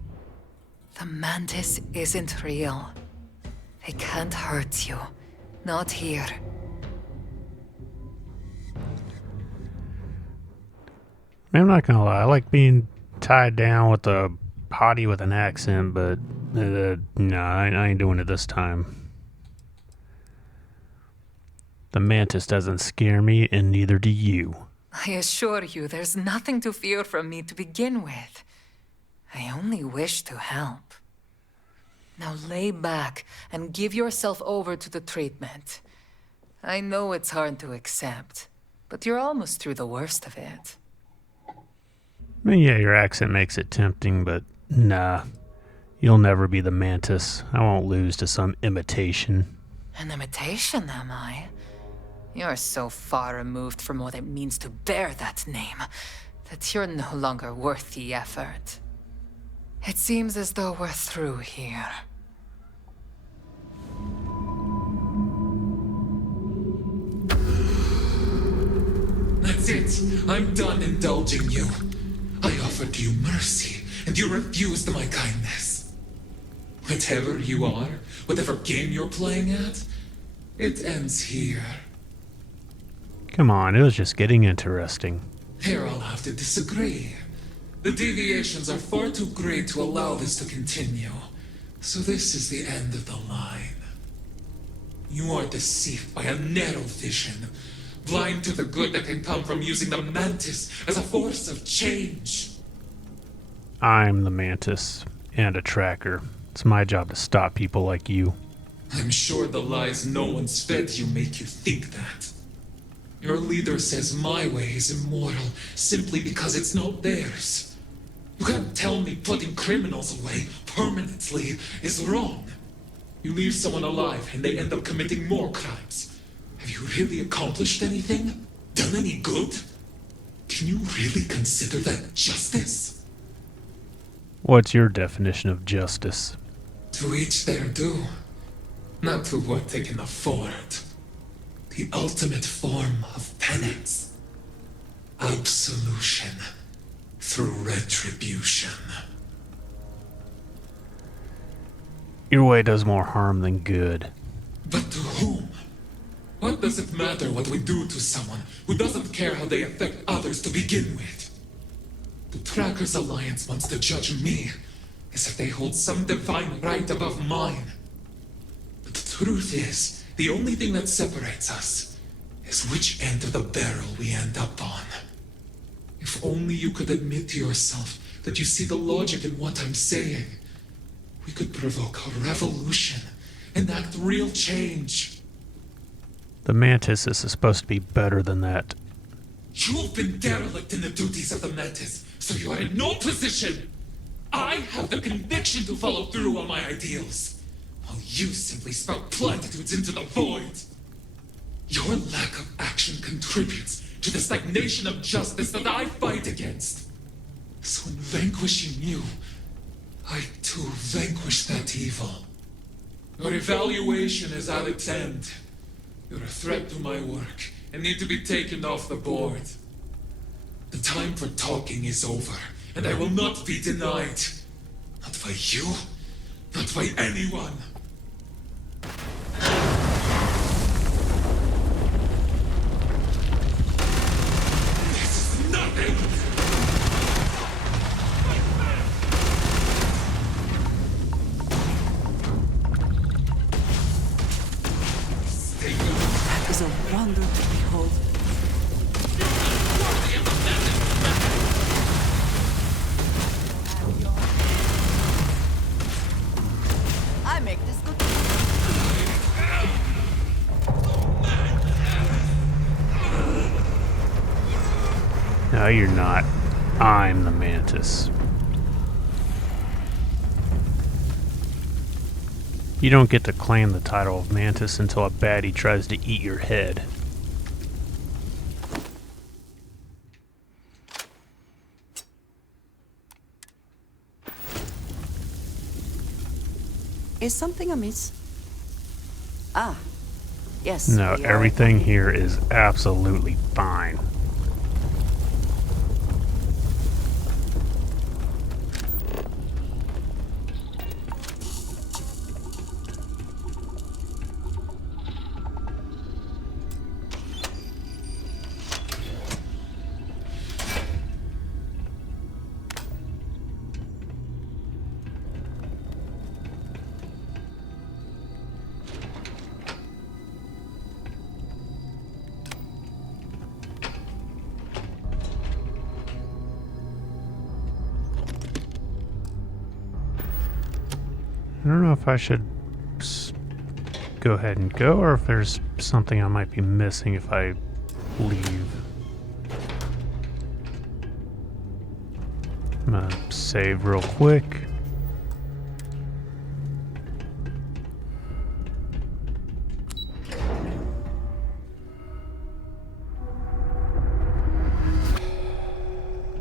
The Mantis isn't real. They can't hurt you. Not here. I'm not gonna lie, I like being tied down with a hottie with an accent, but no, I ain't doing it this time. The Mantis doesn't scare me, and neither do you. I assure you, there's nothing to fear from me to begin with. I only wish to help. Now lay back and give yourself over to the treatment. I know it's hard to accept, but you're almost through the worst of it. I mean, yeah, your accent makes it tempting, but nah. You'll never be the Mantis. I won't lose to some imitation. An imitation, am I? You're so far removed from what it means to bear that name that you're no longer worth the effort. It seems as though we're through here. That's it. I'm done indulging you. I offered you mercy, and you refused my kindness. Whatever you are, whatever game you're playing at, it ends here. Come on, it was just getting interesting. Here I'll have to disagree. The deviations are far too great to allow this to continue. So this is the end of the line. You are deceived by a narrow vision, blind to the good that can come from using the Mantis as a force of change. I'm the Mantis and a tracker. It's my job to stop people like you. I'm sure the lies no one's fed you make you think that. Your leader says my way is immoral simply because it's not theirs. You can't tell me putting criminals away permanently is wrong. You leave someone alive and they end up committing more crimes. Have you really accomplished anything? Done any good? Can you really consider that justice? What's your definition of justice? To each their due. Not to what they can afford. The ultimate form of penance. Absolution. Through retribution. Your way does more harm than good. But to whom? What does it matter what we do to someone who doesn't care how they affect others to begin with? The Trackers Alliance wants to judge me as if they hold some divine right above mine. But the truth is, the only thing that separates us is which end of the barrel we end up on. If only you could admit to yourself that you see the logic in what I'm saying, we could provoke a revolution, enact real change. The Mantis is supposed to be better than that. You've been derelict in the duties of the Mantis, so you are in no position. I have the conviction to follow through on my ideals, while you simply spout platitudes into the void. Your lack of action contributes to the stagnation of justice that I fight against. So in vanquishing you, I too vanquish that evil. Your evaluation is at its end. You're a threat to my work and need to be taken off the board. The time for talking is over, and I will not be denied. Not by you, not by anyone. This is nothing! That is a wonder to behold. I make this good. No, you're not. I'm the Mantis. You don't get to claim the title of Mantis until a baddie tries to eat your head. Is something amiss? Ah, yes. No, we are- everything here is absolutely fine. I don't know if I should go ahead and go, or if there's something I might be missing if I leave. I'm gonna save real quick.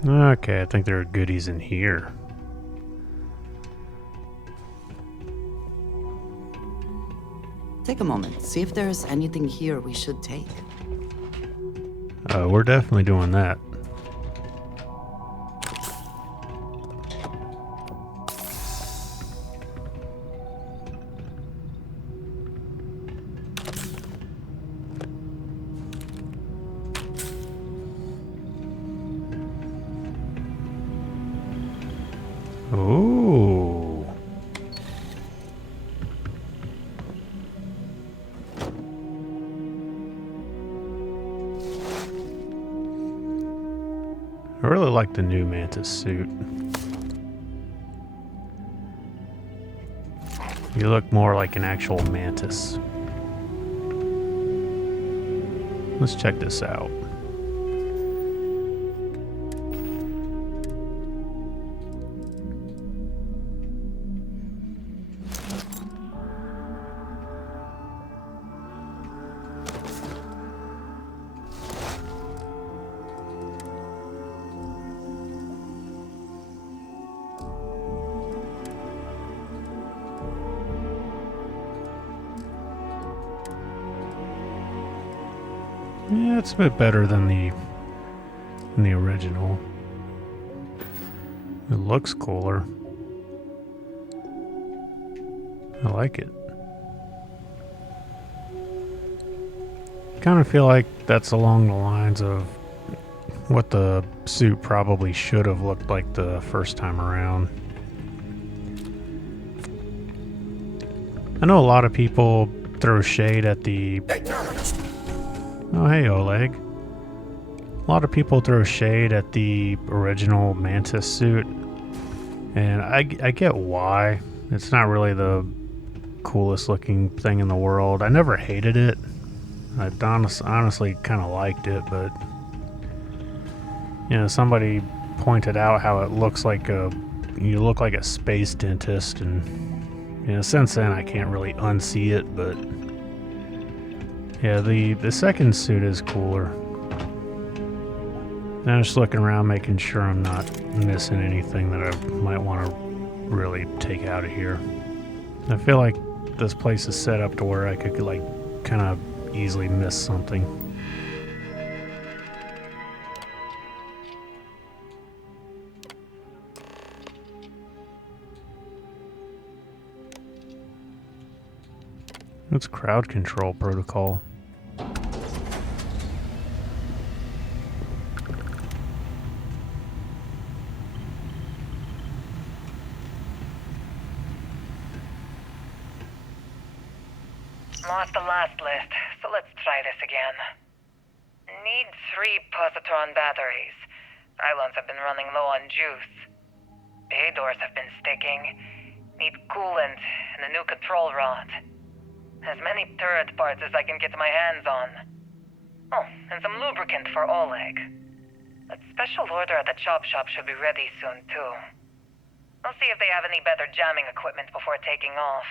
Okay, I think there are goodies in here. Take a moment. See if there's anything here we should take. We're definitely doing that. Ooh. I really like the new Mantis suit. You look more like an actual Mantis. Let's check this out. Yeah, it's a bit better than the original. It looks cooler. I like it. Kind of feel like that's along the lines of what the suit probably should have looked like the first time around. I know a lot of people throw shade at the... Oh, hey, Oleg. A lot of people throw shade at the original Mantis suit, and I get why. It's not really the coolest looking thing in the world. I never hated it. I honestly kind of liked it, but you know, somebody pointed out how it looks like you look like a space dentist, and you know, since then I can't really unsee it, but yeah, the second suit is cooler. And I'm just looking around making sure I'm not missing anything that I might want to really take out of here. I feel like this place is set up to where I could like kind of easily miss something. It's crowd control protocol. Lost the last list, so let's try this again. Need 3 positron batteries. Pylons have been running low on juice. Bay doors have been sticking. Need coolant and a new control rod. As many turret parts as I can get my hands on. Oh, and some lubricant for Oleg. That special order at the chop shop should be ready soon, too. I'll see if they have any better jamming equipment before taking off.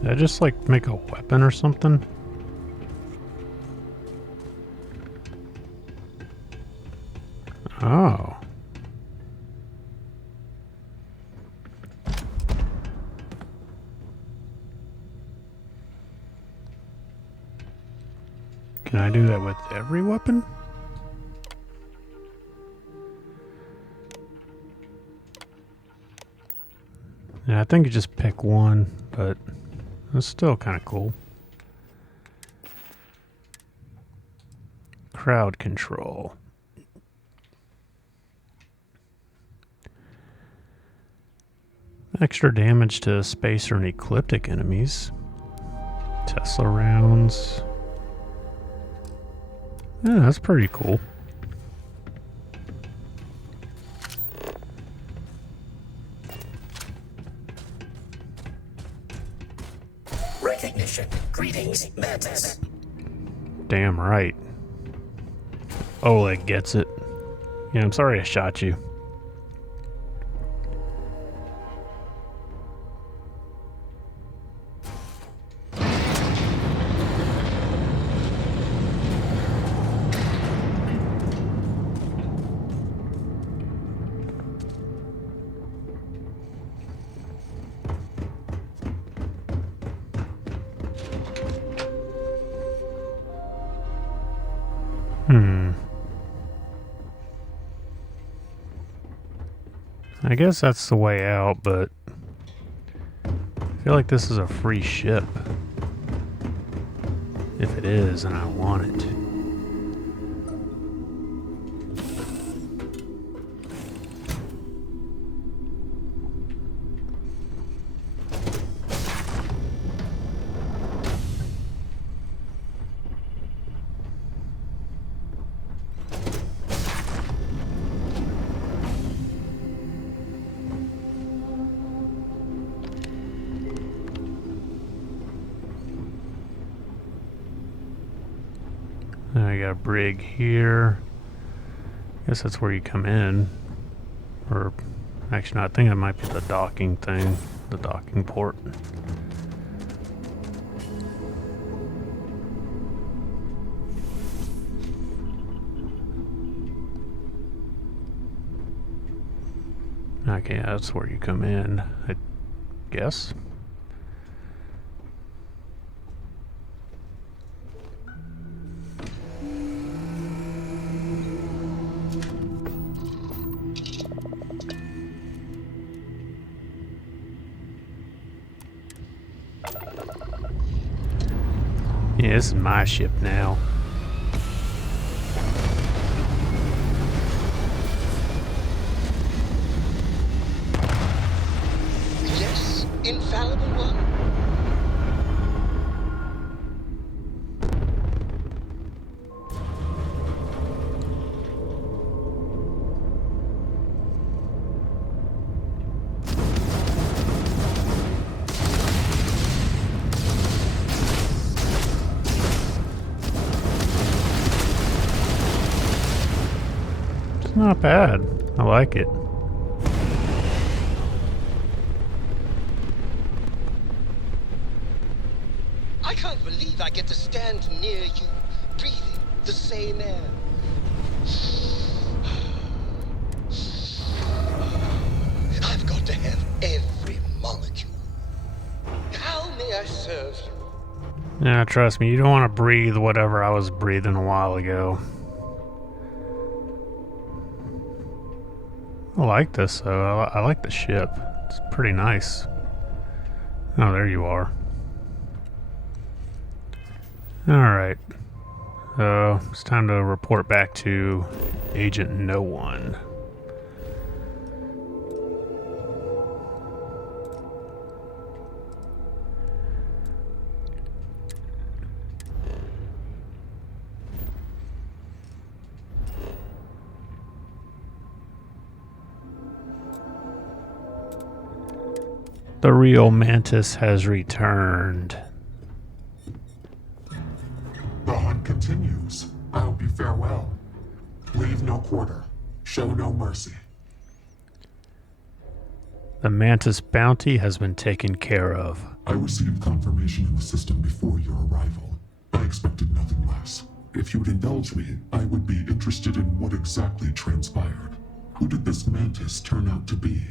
Did I just like make a weapon or something? Oh. Can I do that with every weapon? Yeah, I think you just pick one, but it's still kind of cool. Crowd control. Extra damage to spacer and ecliptic enemies. Tesla rounds. Yeah, that's pretty cool. Recognition. Greetings, Mantis. Damn right. Oleg gets it. Yeah, I'm sorry I shot you. I guess that's the way out, but I feel like this is a free ship. If it is, and I want it. I got a brig here. Guess that's where you come in. Or, actually, no, I think it might be the docking thing. The docking port. Okay, that's where you come in, I guess. Yeah, this is my ship now. Yes, infallible one. It's not bad. I like it. I can't believe I get to stand near you, breathing the same air. I've got to have every molecule. How may I serve you? Yeah, trust me, you don't want to breathe whatever I was breathing a while ago. I like this, though. I like the ship. It's pretty nice. Oh, there you are. Alright. It's time to report back to Agent No One. The real Mantis has returned. The hunt continues. I hope you fare well. Leave no quarter. Show no mercy. The Mantis bounty has been taken care of. I received confirmation in the system before your arrival. I expected nothing less. If you would indulge me, I would be interested in what exactly transpired. Who did this Mantis turn out to be?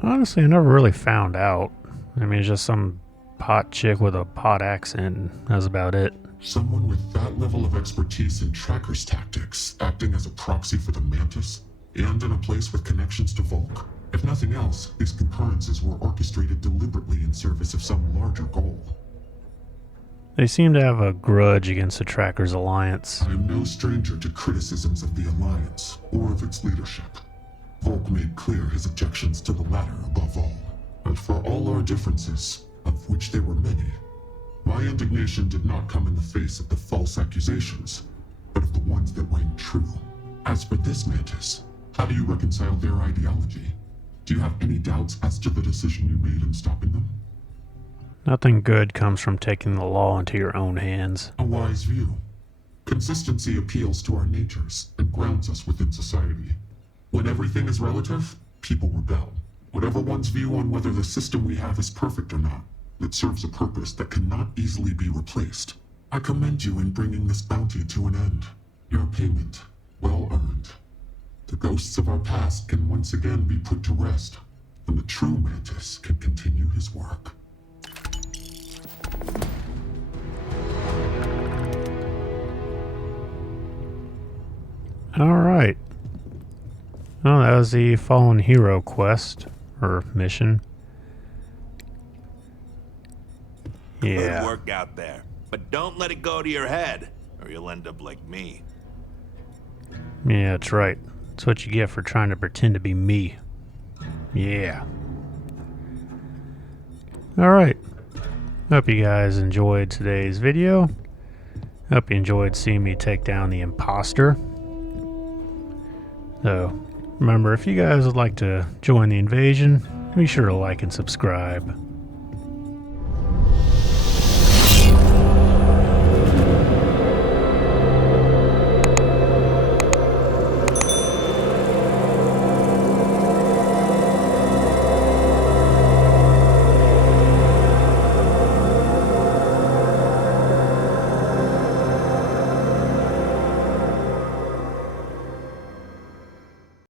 Honestly, I never really found out. I mean, it's just some pot chick with a pot accent, and that's about it. Someone with that level of expertise in trackers tactics, acting as a proxy for the Mantis, and in a place with connections to Volk. If nothing else, these concurrences were orchestrated deliberately in service of some larger goal. They seem to have a grudge against the Trackers Alliance. I am no stranger to criticisms of the Alliance, or of its leadership. Volk made clear his objections to the latter above all. But for all our differences, of which there were many, my indignation did not come in the face of the false accusations, ones that rang true. As for this Mantis, how do you reconcile their ideology? Do you have any doubts as to the decision you made in stopping them? Nothing good comes from taking the law into your own hands. A wise view. Consistency appeals to our natures and grounds us within society. When everything is relative, people rebel. Whatever one's view on whether the system we have is perfect or not, it serves a purpose that cannot easily be replaced. I commend you in bringing this bounty to an end. Your payment, well earned. The ghosts of our past can once again be put to rest, and the true Mantis can continue his work. Alright. Well, that was the Fallen Hero quest, or mission. Yeah. Good work out there, but don't let it go to your head, or you'll end up like me. Yeah, that's right. That's what you get for trying to pretend to be me. Yeah. Alright. Hope you guys enjoyed today's video. Hope you enjoyed seeing me take down the imposter. So, remember, if you guys would like to join the invasion, be sure to like and subscribe.